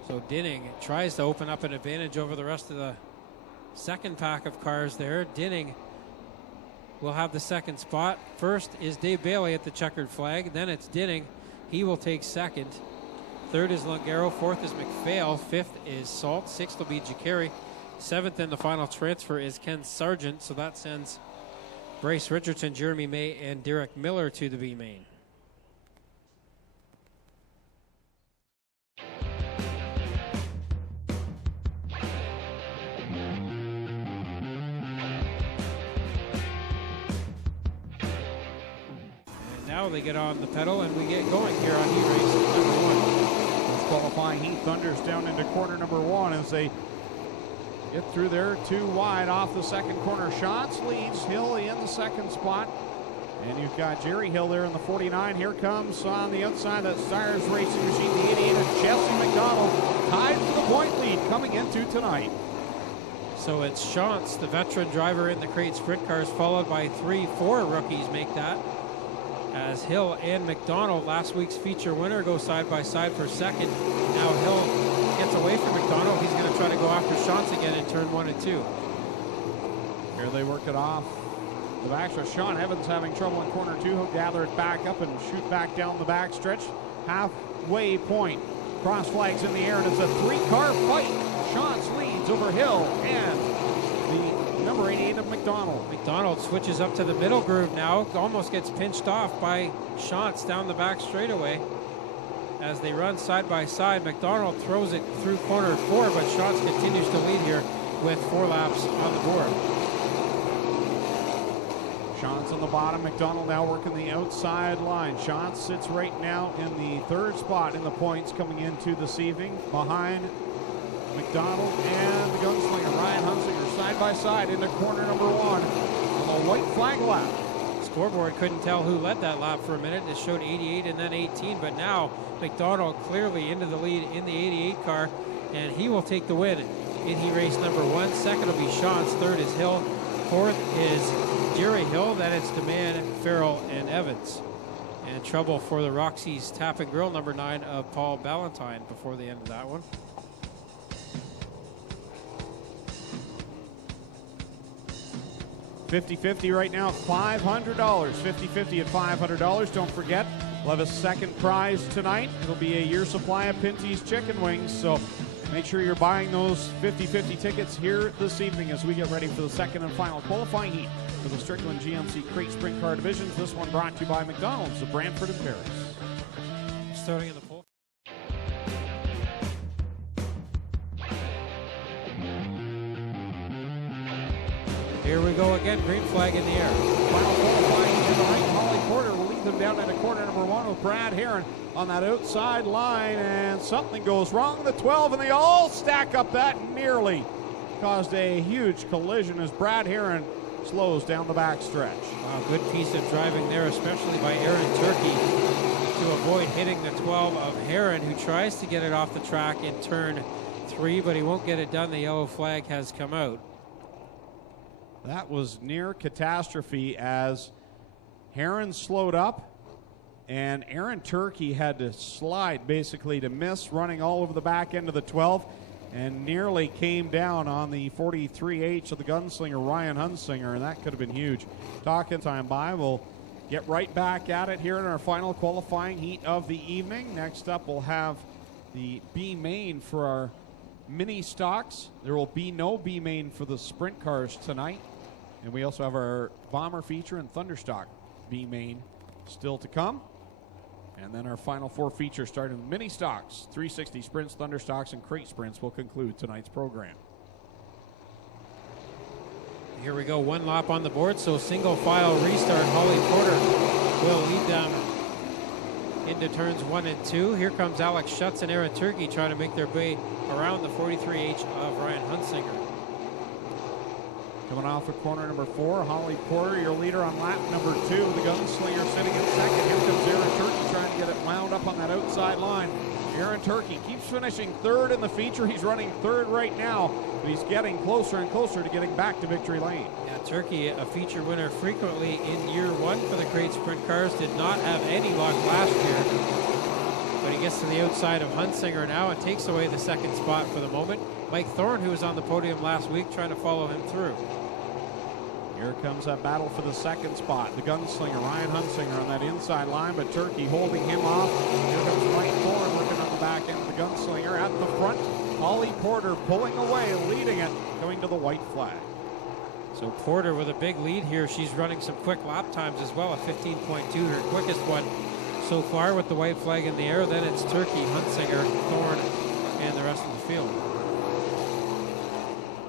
So Dinning tries to open up an advantage over the rest of the 2nd pack of cars there. Dinning will have the 2nd spot. First is Dave Bailey at the checkered flag. Then it's Dinning. He will take 2nd. Third is Lungaro. Fourth is McPhail. Fifth is Salt. Sixth will be Jacari. Seventh and the final transfer is Ken Sargent. So that sends Bryce Richardson, Jeremy May, and Derek Miller to the B main. Now they get on the pedal and we get going here on heat race number 1. Those qualifying heat thunders down into corner number 1 as they get through there. 2 wide off the second corner. Shots leads Hill in the second spot. And you've got Jerry Hill there in the 49. Here comes on the outside that Stires Racing Machine, the 88 of Jesse McDonald, tied for the point lead coming into tonight. So it's Shantz, the veteran driver in the crate sprint cars, followed by 3-4 rookies make that. As Hill and McDonald, last week's feature winner, go side by side for second. Now Hill gets away from McDonald. He's going to try to go after Shantz again in turn 1 and 2. Here they work it off the back stretch. Sean Evans having trouble in corner 2. He'll gather it back up and shoot back down the back stretch. Halfway point. Cross flags in the air, and it's a 3-car fight. Shantz leads over Hill and the number 88 of McDonald. McDonald switches up to the middle groove now. Almost gets pinched off by Shantz down the back straightaway. As they run side by side, McDonald throws it through corner 4, but Shantz continues to lead here with 4 laps on the board. Shantz on the bottom. McDonald now working the outside line. Shantz sits right now in the 3rd spot in the points coming into this evening, behind McDonald and the gunslinger Ryan Hunsinger side by side into corner number 1 on a white flag lap. Scoreboard couldn't tell who led that lap for a minute. It showed 88 and then 18, but now McDonald clearly into the lead in the 88 car, and he will take the win in heat race number 1. Second will be Shantz. Third is Hill. Fourth is Jerry Hill. Then it's DeMann, Farrell, and Evans. And trouble for the Roxy's Tap and Grill number 9 of Paul Ballantyne before the end of that one. $50-50 right now, $500. 50-50 at $500. Don't forget, we'll have a second prize tonight. It'll be a year supply of Pinty's chicken wings. So make sure you're buying those 50-50 tickets here this evening as we get ready for the second and final qualifying heat for the Strickland GMC Crate Sprint Car Divisions. This one brought to you by McDonald's of Brantford and Paris. Starting in the pole. Here we go again, green flag in the air. Final qualifying to the right. Holly Porter will lead them down into corner number 1 with Brad Heron on that outside line, and something goes wrong. The 12, and they all stack up. That nearly caused a huge collision as Brad Heron slows down the back stretch. Wow, good piece of driving there, especially by Aaron Turkey, to avoid hitting the 12 of Heron, who tries to get it off the track in turn 3, but he won't get it done. The yellow flag has come out. That was near catastrophe as Heron slowed up and Aaron Turkey had to slide basically to miss, running all over the back end of the 12 and nearly came down on the 43H of the gunslinger Ryan Hunsinger, and that could have been huge. Talking time by, we'll get right back at it here in our final qualifying heat of the evening. Next up we'll have the B main for our mini stocks. There will be no B main for the sprint cars tonight. And we also have our Bomber feature and Thunderstock B main still to come. And then our final 4 features starting with mini stocks, 360 sprints, Thunderstocks, and crate sprints will conclude tonight's program. Here we go, 1 lap on the board, so single file restart. Holly Porter will lead them into turns 1 and 2. Here comes Alex Schutz and Aaron Turkey trying to make their way around the 43H of Ryan Hunsinger. Coming off of corner number 4, Holly Porter, your leader on lap number 2. The gunslinger sitting in second. Here comes Aaron Turkey trying to get it wound up on that outside line. Aaron Turkey keeps finishing 3rd in the feature. He's running 3rd right now, but he's getting closer and closer to getting back to victory lane. Yeah, Turkey, a feature winner frequently in year 1 for the crate sprint cars, did not have any luck last year. But he gets to the outside of Hunsinger now and takes away the 2nd spot for the moment. Mike Thorne, who was on the podium last week, trying to follow him through. Here comes that battle for the 2nd spot. The gunslinger, Ryan Hunsinger, on that inside line, but Turkey holding him off. Here comes Mike Thorne working on the back end of the gunslinger. At the front, Holly Porter pulling away, leading it, going to the white flag. So Porter with a big lead here. She's running some quick lap times as well, a 15.2, her quickest one so far with the white flag in the air. Then it's Turkey, Huntsinger, Thorne, and the rest of the field.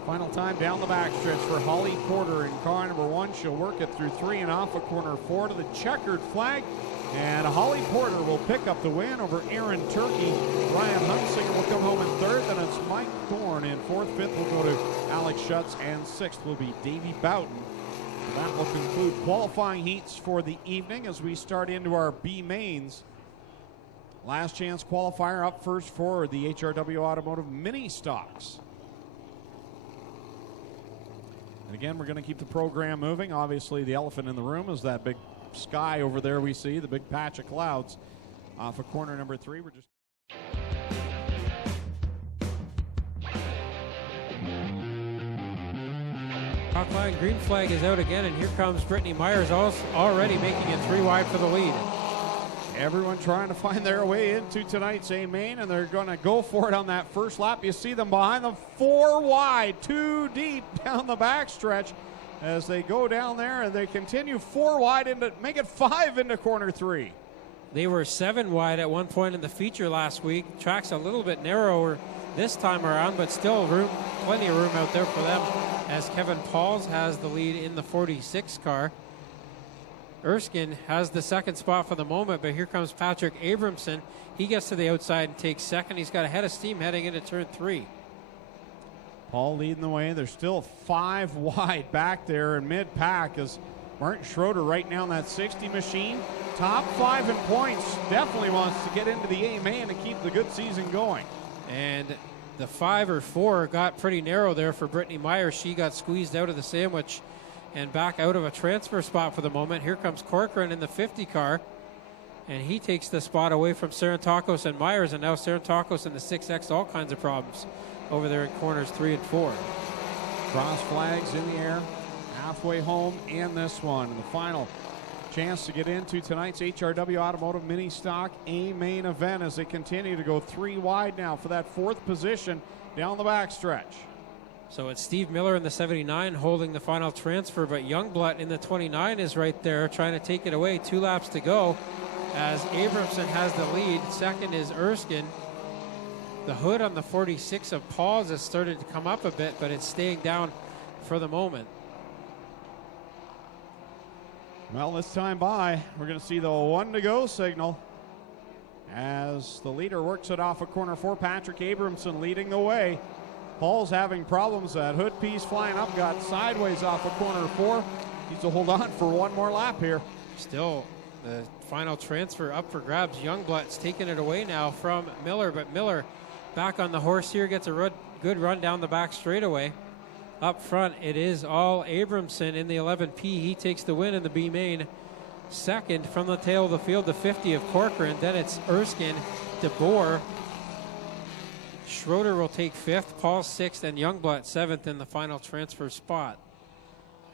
Final time down the backstretch for Holly Porter in car number 1. She'll work it through 3 and off of corner 4 to the checkered flag. And Holly Porter will pick up the win over Aaron Turkey. Ryan Hunsinger will come home in 3rd. Then it's Mike Thorne in 4th. 5th will go to Alex Schutz. And 6th will be Davey Boughton. And that will conclude qualifying heats for the evening as we start into our B mains. Last chance qualifier up first for the HRW Automotive Mini Stocks. And again, we're going to keep the program moving. Obviously, the elephant in the room is that big sky over there we see, the big patch of clouds off of corner number 3. We're just Top line, green flag is out again, and here comes Brittany Myers already making it 3 wide for the lead. everyone trying to find their way into tonight's A main, and they're going to go for it on that first lap. You see them behind them, 4 wide, 2 deep down the backstretch as they go down there, and they continue 4 wide into, make it 5 into corner 3. They were 7 wide at one point in the feature last week. Track's a little bit narrower this time around, but still plenty of room out there for them as Kevin Pauls has the lead in the 46 car. Erskine has the second spot for the moment, but here comes Patrick Abramson. He gets to the outside and takes second. He's got a head of steam heading into turn 3. Paul leading the way. They're still 5 wide back there in mid-pack as Martin Schroeder right now in that 60 machine. Top 5 in points. Definitely wants to get into the A main and keep the good season going. And the 5 or 4 got pretty narrow there for Brittany Myers. She got squeezed out of the sandwich and back out of a transfer spot for the moment. Here comes Corcoran in the 50 car, and he takes the spot away from Sarantakos and Myers, and now Sarantakos in the 6X, all kinds of problems over there in corners 3 and 4. Cross flags in the air, halfway home in this one. And the final chance to get into tonight's HRW Automotive Mini Stock A main event as they continue to go 3 wide now for that 4th position down the backstretch. So it's Steve Miller in the 79 holding the final transfer, but Youngblood in the 29 is right there trying to take it away. 2 laps to go as Abramson has the lead. Second is Erskine. The hood on the 46 of Paul's has started to come up a bit, but it's staying down for the moment. Well, this time by, we're going to see the 1 to go signal as the leader works it off of corner 4. Patrick Abramson leading the way. Paul's having problems. That hood piece flying up, got sideways off of corner 4. Needs to hold on for 1 more lap here. Still, the final transfer up for grabs. Youngblood's taking it away now from Miller, but Miller back on the horse here, gets a good run down the back straightaway. Up front, it is all Abramson in the 11P. He takes the win in the B main. Second from the tail of the field, the 50 of Corcoran. Then it's Erskine, DeBoer. Schroeder will take 5th, Paul 6th, and Youngblood 7th in the final transfer spot.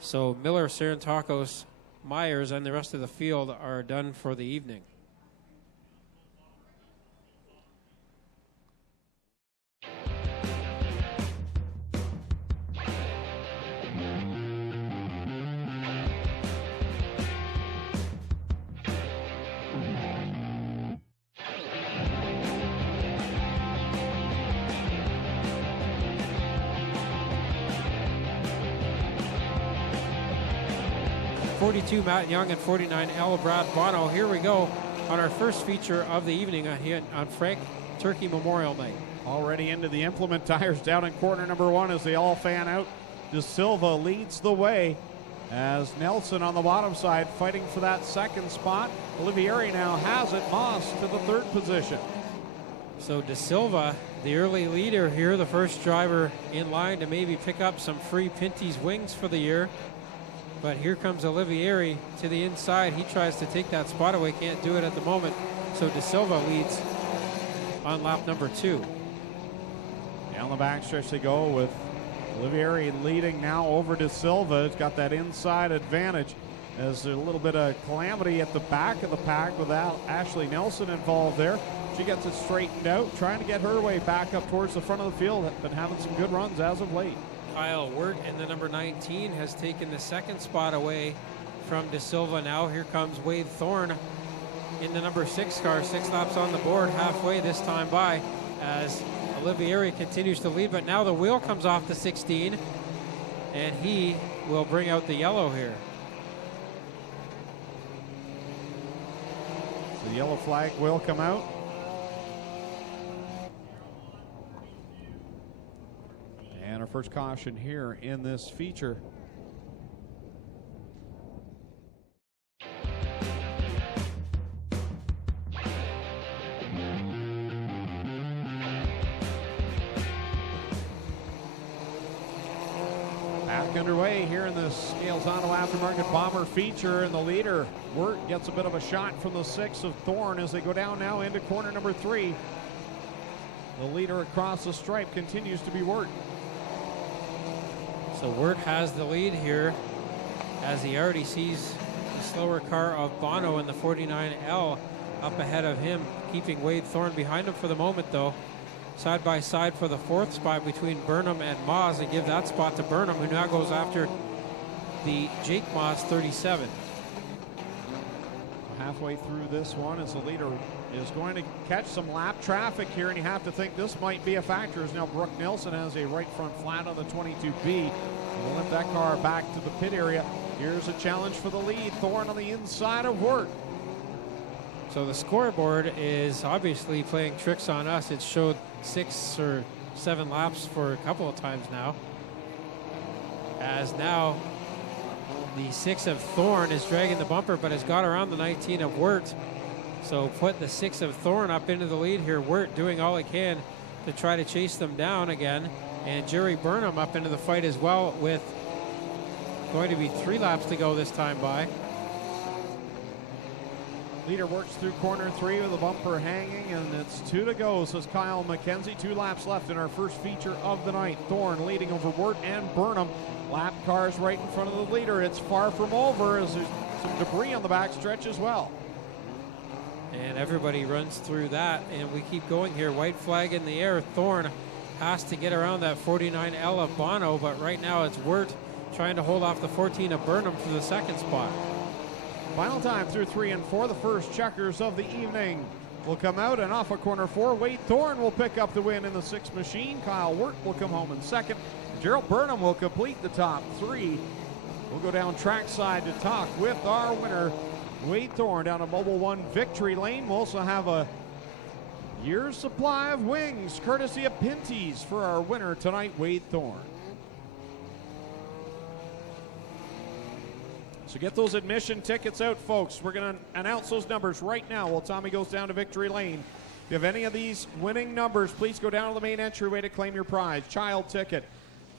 So Miller, Sarantakos, Myers, and the rest of the field are done for the evening. .42 Matt Young and .49 L. Brad Bono. Here we go on our first feature of the evening on Frank Turkey Memorial Night. Already into the implement tires down in corner number 1 as they all fan out. De Silva leads the way as Nelson on the bottom side fighting for that 2nd spot. Olivieri now has it. Moss to the 3rd position. So De Silva, the early leader here, the first driver in line to maybe pick up some free Pinty's wings for the year. But here comes Olivieri to the inside. He tries to take that spot away, can't do it at the moment. So De Silva leads on lap number 2. Down the backstretch they go with Olivieri leading now over De Silva. He's got that inside advantage. As there's a little bit of calamity at the back of the pack with Ashley Nelson involved there. She gets it straightened out, trying to get her way back up towards the front of the field. Been having some good runs as of late. Kyle Wirt in the number 19 has taken the second spot away from De Silva now. Here comes Wade Thorne in the number 6 car. 6 laps on the board, halfway this time by, as Olivieri continues to lead. But now the wheel comes off the 16, and he will bring out the yellow here. So the yellow flag will come out. And our first caution here in this feature. Back underway here in the Scales Auto Aftermarket Bomber feature, and the leader, Wirt, gets a bit of a shot from the 6 of Thorne as they go down now into corner number 3. The leader across the stripe continues to be Wirt. So Wirt has the lead here as he already sees the slower car of Bono in the 49L up ahead of him, keeping Wade Thorne behind him for the moment though. Side by side for the 4th spot between Burnham and Moz, and give that spot to Burnham, who now goes after the Jake Moz 37. Halfway through this one, as the leader is going to catch some lap traffic here, and you have to think this might be a factor, as now Brooke Nelson has a right front flat on the 22B. We'll lift that car back to the pit area. Here's a challenge for the lead. Thorne on the inside of Wirt. So the scoreboard is obviously playing tricks on us. It showed 6 or 7 laps for a couple of times now. As now the 6 of Thorne is dragging the bumper, but has got around the 19 of Wirt. So put the 6 of Thorne up into the lead here. Wirt doing all he can to try to chase them down again. And Jerry Burnham up into the fight as well, with going to be 3 laps to go this time by. Leader works through corner 3 with the bumper hanging, and it's 2 to go, says Kyle McKenzie. 2 laps left in our first feature of the night. Thorne leading over Wirt and Burnham. Lap cars right in front of the leader. It's far from over, as there's some debris on the back stretch as well. And everybody runs through that, and we keep going here. White flag in the air. Thorne has to get around that 49L of Bono, but right now it's Wirt trying to hold off the 14 of Burnham for the 2nd spot. Final time through 3 and 4. The first checkers of the evening will come out, and off of corner 4, Wade Thorne will pick up the win in the 6 machine. Kyle Wirt will come home in 2nd. Gerald Burnham will complete the top 3. We'll go down trackside to talk with our winner, Wade Thorne, down at Mobile One Victory Lane. We'll also have a year's supply of wings, courtesy of Pinty's, for our winner tonight, Wade Thorne. So get those admission tickets out, folks. We're going to announce those numbers right now while Tommy goes down to Victory Lane. If you have any of these winning numbers, please go down to the main entryway to claim your prize. Child ticket,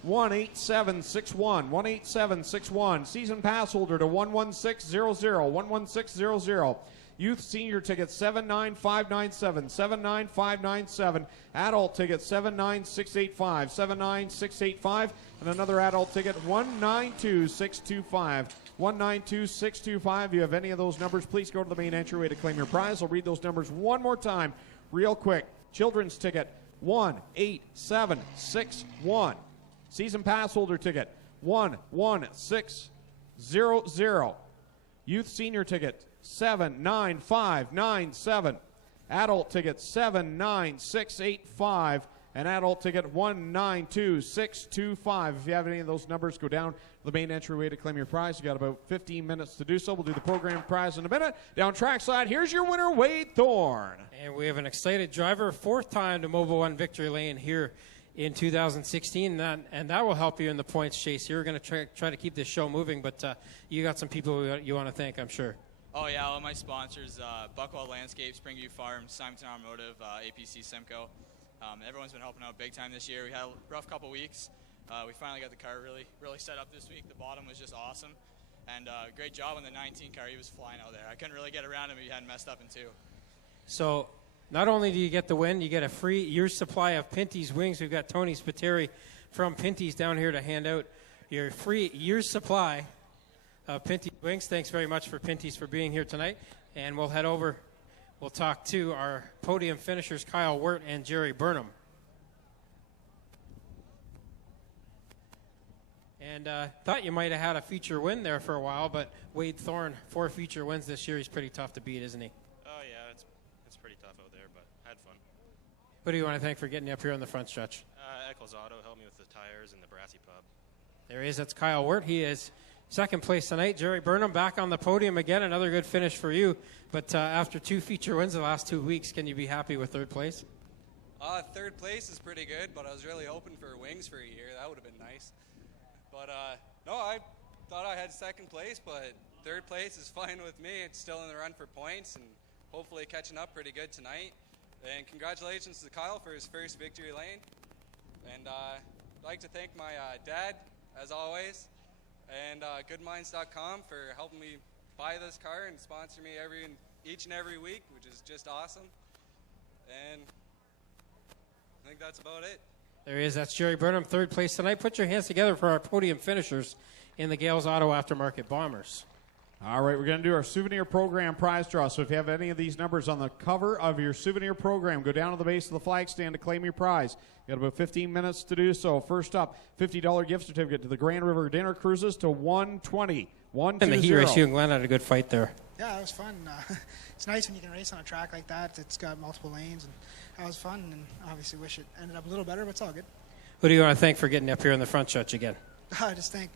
18761, 18761. Season pass holder to 11600, 11600. Youth senior ticket 79597, 79597. Adult ticket 79685, 79685. And another adult ticket 192625. 192625. If you have any of those numbers, please go to the main entryway to claim your prize. I'll read those numbers one more time real quick. Children's ticket 18761. Season pass holder ticket 11600. Youth senior ticket 79597. Adult ticket 79685. And adult ticket 192625. If you have any of those numbers, go down to the main entryway to claim your prize. You got about 15 minutes to do so. We'll do the program prize in a minute. Down trackside, here's your winner, Wade Thorne. And we have an excited driver, 4th time to Mobile One Victory Lane here in 2016, and that will help you in the points chase. You're going to try to keep this show moving, but you got some people you want to thank, I'm sure. Oh yeah, all my sponsors, Buckwell Landscape, Springview Farm, Simonton Automotive, APC Simcoe. Everyone's been helping out big time this year. We had a rough couple weeks. We finally got the car really set up this week. The bottom was just awesome. And great job on the 19 car. He was flying out there. I couldn't really get around him if he hadn't messed up in 2. So not only do you get the win, you get a free year's supply of Pinty's wings. We've got Tony Spiteri from Pinty's down here to hand out your free year's supply Pinty's Wings. Thanks very much for Pinty's for being here tonight. And we'll head over. We'll talk to our podium finishers, Kyle Wirt and Jerry Burnham. And thought you might have had a feature win there for a while, but Wade Thorne, 4 feature wins this year. He's pretty tough to beat, isn't he? Oh, yeah, it's pretty tough out there, but had fun. Who do you want to thank for getting you up here on the front stretch? Eccles Auto helped me with the tires and the Brassy Pub. There he is. That's Kyle Wirt. He is second place tonight. Jerry Burnham back on the podium again. Another good finish for you. But after 2 feature wins the last 2 weeks, can you be happy with third place? Third place is pretty good, but I was really hoping for wings for a year. That would have been nice. But no, I thought I had second place, but third place is fine with me. It's still in the run for points and hopefully catching up pretty good tonight. And congratulations to Kyle for his first victory lane. And I'd like to thank my dad, as always, and goodminds.com for helping me buy this car and sponsor me each and every week, which is just awesome. And I think that's about it. There he is. That's Jerry Burnham, third place tonight. Put your hands together for our podium finishers in the Gales Auto Aftermarket Bombers. All right, we're going to do our Souvenir program prize draw. So if you have any of these numbers on the cover of your Souvenir program, go down to the base of the flag stand to claim your prize. You got about 15 minutes to do so. First up, $50 gift certificate to the Grand River Dinner Cruises to 120. 120. And the heat race, you and Glenn had a good fight there. Yeah, it was fun. It's nice when you can race on a track like that. It's got multiple lanes, and that was fun. And obviously wish it ended up a little better, but it's all good. Who do you want to thank for getting up here in the front stretch again? I just thank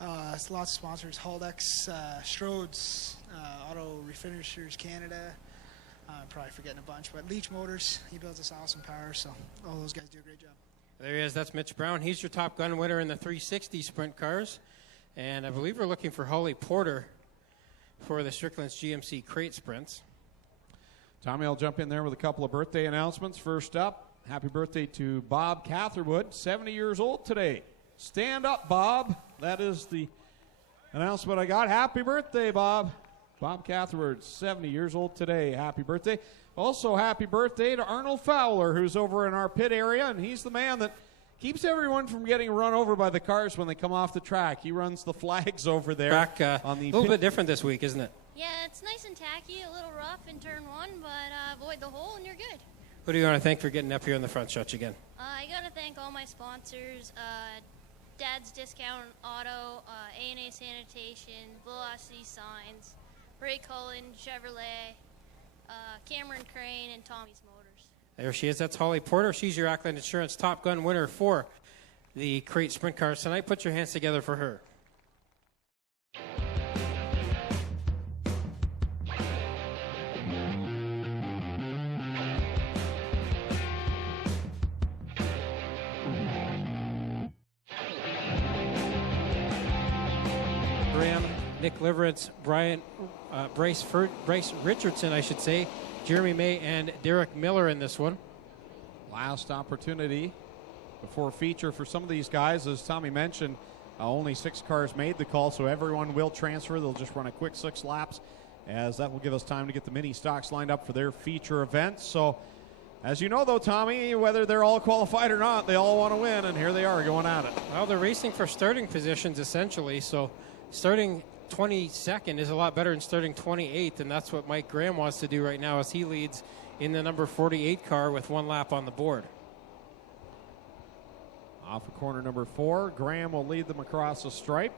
lots of sponsors: Haldex, Strode's, Auto Refinishers Canada. I'm probably forgetting a bunch, but Leach Motors, he builds this awesome power, so all those guys do a great job. There he is. That's Mitch Brown. He's your Top Gun winner in the 360 sprint cars. And I believe we're looking for Holly Porter for the Strickland's GMC crate sprints. Tommy will jump in there with a couple of birthday announcements. First up, happy birthday to Bob Catherwood, 70 years old today. Stand up, Bob. That is the announcement I got. Happy birthday, Bob. Bob Catherwood, 70 years old today. Happy birthday. Also, happy birthday to Arnold Fowler, who's over in our pit area, and he's the man that keeps everyone from getting run over by the cars when they come off the track. He runs the flags over there. Back, on the a little bit different this week, isn't it? Yeah, it's nice and tacky, a little rough in turn 1, but avoid the hole and you're good. Who do you want to thank for getting up here in the front stretch again? I got to thank all my sponsors, Dad's Discount Auto, A&A Sanitation, Velocity Signs, Ray Cullen, Chevrolet, Cameron Crane, and Tommy's Motors. There she is. That's Holly Porter. She's your Ackland Insurance Top Gun winner for the crate sprint cars tonight. Put your hands together for her. Graham, Nick Liverance, Bryce Richardson, I should say, Jeremy May, and Derek Miller in this one. Last opportunity before feature for some of these guys. As Tommy mentioned, only 6 cars made the call, so everyone will transfer. They'll just run a quick 6 laps, as that will give us time to get the mini stocks lined up for their feature events. So, as you know, though, Tommy, whether they're all qualified or not, they all want to win, and here they are going at it. Well, they're racing for starting positions, essentially, so starting 22nd is a lot better than starting 28th, and that's what Mike Graham wants to do right now as he leads in the number 48 car with 1 lap on the board. Off of corner number 4, Graham will lead them across the stripe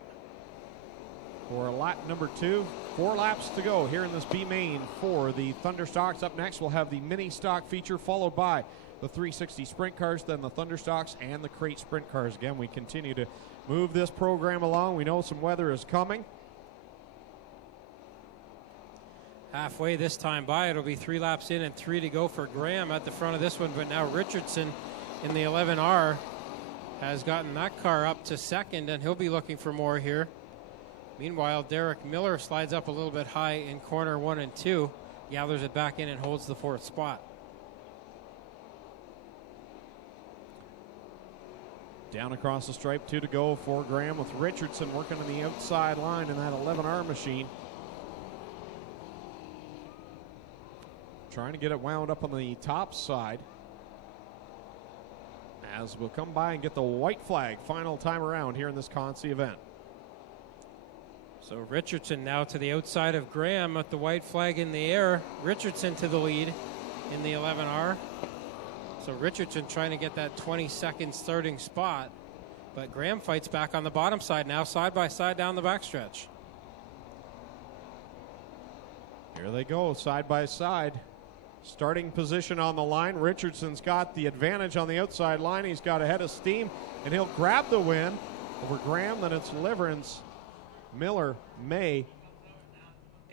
for lap number 2. 4 laps to go here in this B main for the Thunderstocks. Up next, we'll have the mini stock feature, followed by the 360 sprint cars, then the Thunderstocks and the crate sprint cars. Again, we continue to move this program along. We know some weather is coming. Halfway this time by, it'll be 3 laps in and 3 to go for Graham at the front of this one, but now Richardson in the 11R has gotten that car up to second, and he'll be looking for more here. Meanwhile, Derek Miller slides up a little bit high in corner 1 and 2, gathers it back in and holds the 4th spot. Down across the stripe, 2 to go for Graham, with Richardson working on the outside line in that 11R machine. Trying to get it wound up on the top side, as we'll come by and get the white flag final time around here in this Consi event. So Richardson now to the outside of Graham with the white flag in the air. Richardson to the lead in the 11R. So Richardson trying to get that 22nd starting spot. But Graham fights back on the bottom side now, side by side down the backstretch. Here they go, side by side. Starting position on the line. Richardson's got the advantage on the outside line. He's got a head of steam, and he'll grab the win over Graham. Then it's Liverance, Miller, May,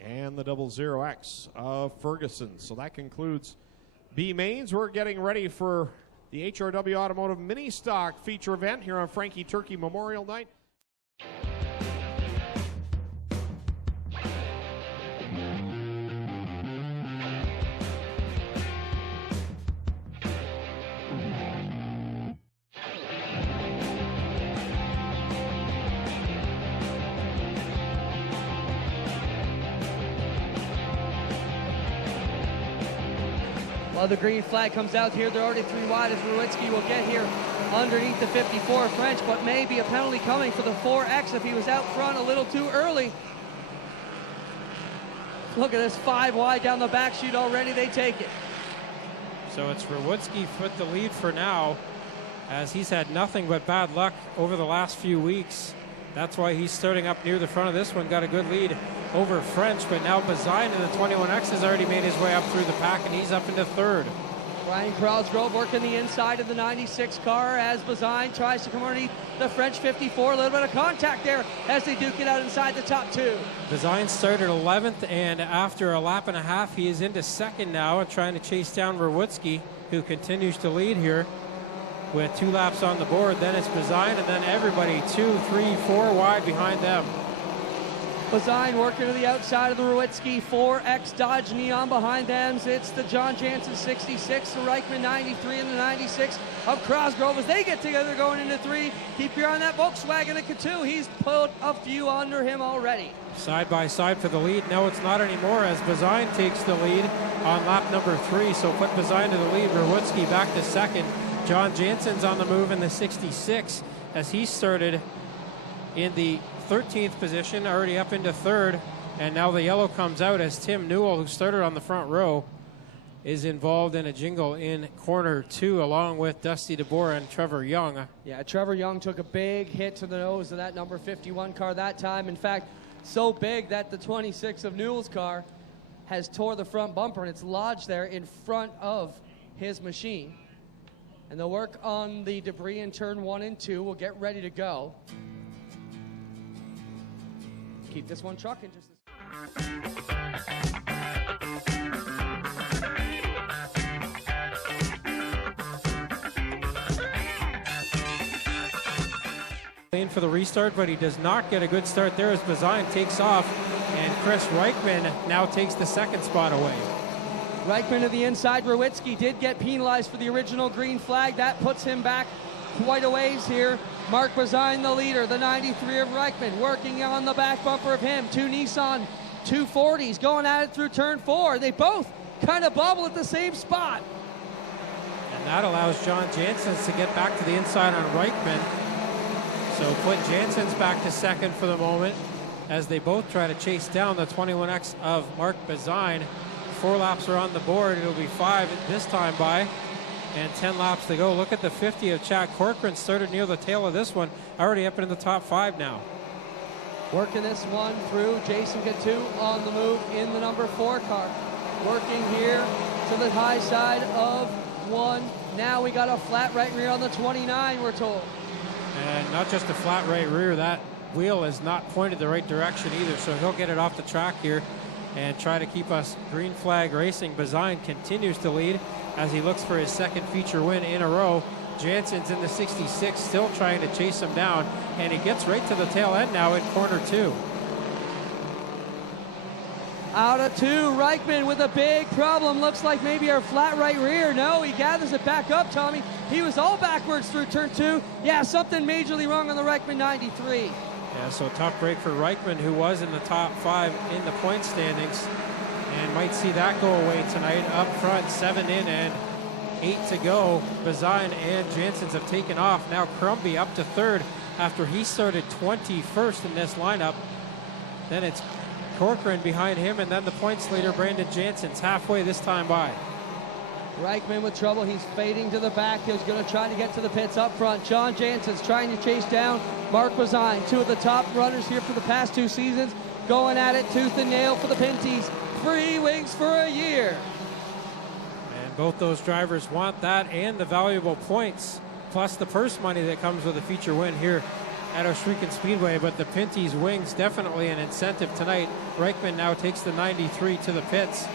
and the 00X of Ferguson. So that concludes B Mains. We're getting ready for the HRW Automotive Mini Stock feature event here on Frankie Turkey Memorial Night. Well, the green flag comes out here. They're already 3 wide as Rowicki will get here underneath the 54 French, but maybe a penalty coming for the 4X if he was out front a little too early. Look at this, 5 wide down the back chute already. They take it. So it's Rowicki with the lead for now, as he's had nothing but bad luck over the last few weeks. That's why he's starting up near the front of this one. Got a good lead over French, but now Bazine in the 21X has already made his way up through the pack, and he's up into third. Ryan Crosgrove working the inside of the 96 car as Bazine tries to come underneath the French 54. A little bit of contact there as they duke it out inside the top 2. Bazine started 11th, and after a lap and a half, he is into second now and trying to chase down Rowicki, who continues to lead here with 2 laps on the board. Then it's Bazine, and then everybody 2, 3, 4 wide behind them. Bazine working to the outside of the Rowicki 4X Dodge Neon behind them. It's the John Jansen 66, the Reichman 93, and the 96 of Crosgrove as they get together going into 3. Keep your eye on that Volkswagen at K2. He's put a few under him already. Side by side for the lead. No, it's not anymore as Bazine takes the lead on lap number 3. So put Bazine to the lead. Rowicki back to second. John Jansen's on the move in the 66 as he started in the 13th position, already up into third, and now the yellow comes out as Tim Newell, who started on the front row, is involved in a jingle in corner 2 along with Dusty DeBoer and Trevor Young. Yeah, Trevor Young took a big hit to the nose of that number 51 car that time. In fact, so big that the 26 of Newell's car has tore the front bumper, and it's lodged there in front of his machine. And they'll work on the debris in turn 1 and 2. We'll get ready to go. Keep this one trucking just in for the restart, but he does not get a good start there as Bazine takes off, and Chris Reichman now takes the second spot away. Reichman to the inside. Rowicki did get penalized for the original green flag. That puts him back quite a ways here. Mark Bazine, the leader, the 93 of Reichman, working on the back bumper of him. 2 Nissan 240s going at it through turn 4. They both kind of bobble at the same spot. And that allows John Janssens to get back to the inside on Reichman. So put Janssens back to second for the moment as they both try to chase down the 21X of Mark Bazine. 4 laps are on the board. It'll be 5 this time by, and 10 laps to go. Look at the 50 of Chad Corcoran, started near the tail of this one, already up into the top 5 now. Working this one through. Jason K2 on the move in the number 4 car. Working here to the high side of 1. Now we got a flat right rear on the 29, we're told. And not just a flat right rear, that wheel is not pointed the right direction either, so he'll get it off the track here and try to keep us green flag racing. Bazine continues to lead as he looks for his second feature win in a row. Jansen's in the 66, still trying to chase him down, and he gets right to the tail end now in corner 2. Out of 2, Reichman with a big problem. Looks like maybe our flat right rear. No, he gathers it back up, Tommy. He was all backwards through turn 2. Yeah, something majorly wrong on the Reichman 93. Yeah, so tough break for Reichman, who was in the top 5 in the point standings, and might see that go away tonight. Up front, 7 in and 8 to go. Bazine and Janssens have taken off. Now Crumby up to 3rd after he started 21st in this lineup. Then it's Corcoran behind him, and then the points leader, Brandon Jansen's halfway this time by. Reichman with trouble. He's fading to the back. He's going to try to get to the pits up front. John Jansen's trying to chase down Mark Bazine, two of the top runners here for the past 2 seasons, going at it tooth and nail for the Pinties. Free wings for a year. And both those drivers want that and the valuable points, plus the purse money that comes with a feature win here at Oshwegan Speedway. But the Pinties wings definitely an incentive tonight. Reichman now takes the 93 to the pits,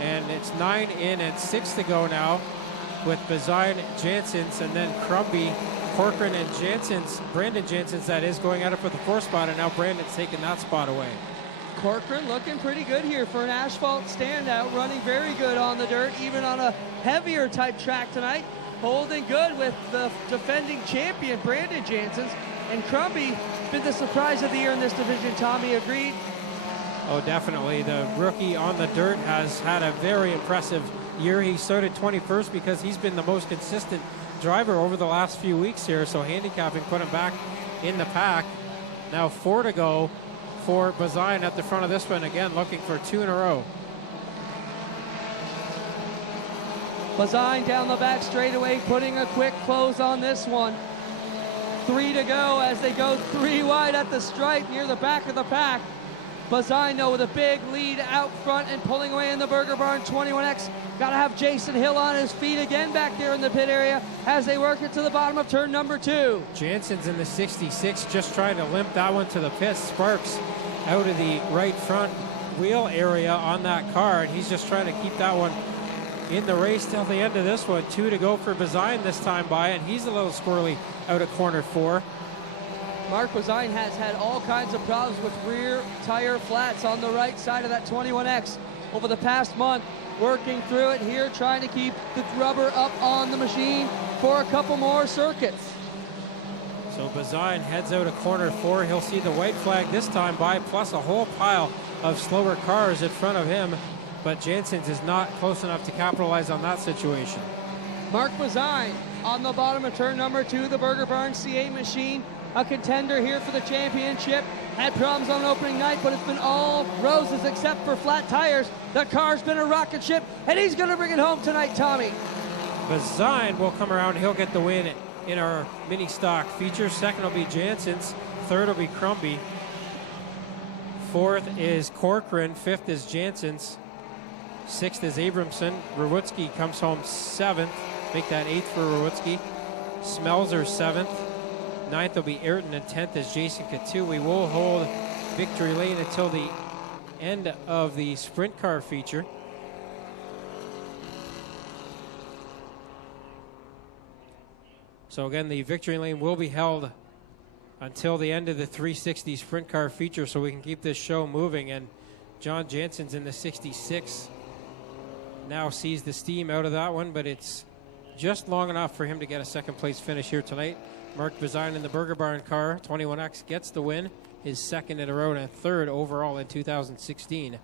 and it's 9 in and 6 to go now with Bazine, Jansen's, and then Crumby, Corcoran, and Jansen's, Brandon Jansen's that is, going at it for the 4th spot, and now Brandon's taking that spot away. Corcoran looking pretty good here for an asphalt standout, running very good on the dirt, even on a heavier type track tonight. Holding good with the defending champion, Brandon Jansen's. And Crumby, been the surprise of the year in this division. Tommy, agreed? Oh, definitely. The rookie on the dirt has had a very impressive year. He started 21st because he's been the most consistent driver over the last few weeks here, so handicapping put him back in the pack. Now 4 to go for Bazine at the front of this one, again looking for 2 in a row. Bazine down the back straightaway, putting a quick close on this one. 3 to go as they go 3 wide at the stripe near the back of the pack. Bazine, though, with a big lead out front and pulling away in the Burger Barn 21X. Got to have Jason Hill on his feet again back there in the pit area as they work it to the bottom of turn number 2. Jansen's in the 66, just trying to limp that one to the pit. Sparks out of the right front wheel area on that car, and he's just trying to keep that one in the race till the end of this one. 2 to go for Bazine this time by, and he's a little squirrely out of corner 4. Mark Bazine has had all kinds of problems with rear tire flats on the right side of that 21X over the past month. Working through it here, trying to keep the rubber up on the machine for a couple more circuits. So Bazine heads out of corner 4. He'll see the white flag this time by, plus a whole pile of slower cars in front of him. But Jansen's is not close enough to capitalize on that situation. Mark Bazine on the bottom of turn number 2, the Burger Barn CA machine, a contender here for the championship. Had problems on opening night, but it's been all roses except for flat tires. The car's been a rocket ship, and he's going to bring it home tonight, Tommy. Bazine will come around. He'll get the win in our mini stock feature. Second will be Jansen's. Third will be Crumby. 4th is Corcoran. 5th is Jansen's. 6th is Abramson. Rewutsky comes home 7th. Make that 8th for Rewutsky. Smelzer 7th. 9th will be Ayrton, and 10th is Jason Katu. We will hold victory lane until the end of the sprint car feature. So again, the victory lane will be held until the end of the 360 sprint car feature, so we can keep this show moving. And John Jansen's in the 66. Now sees the steam out of that one, but it's just long enough for him to get a second place finish here tonight. Mark Bazine in the Burger Barn car, 21X, gets the win, his second in a row and a third overall in 2016.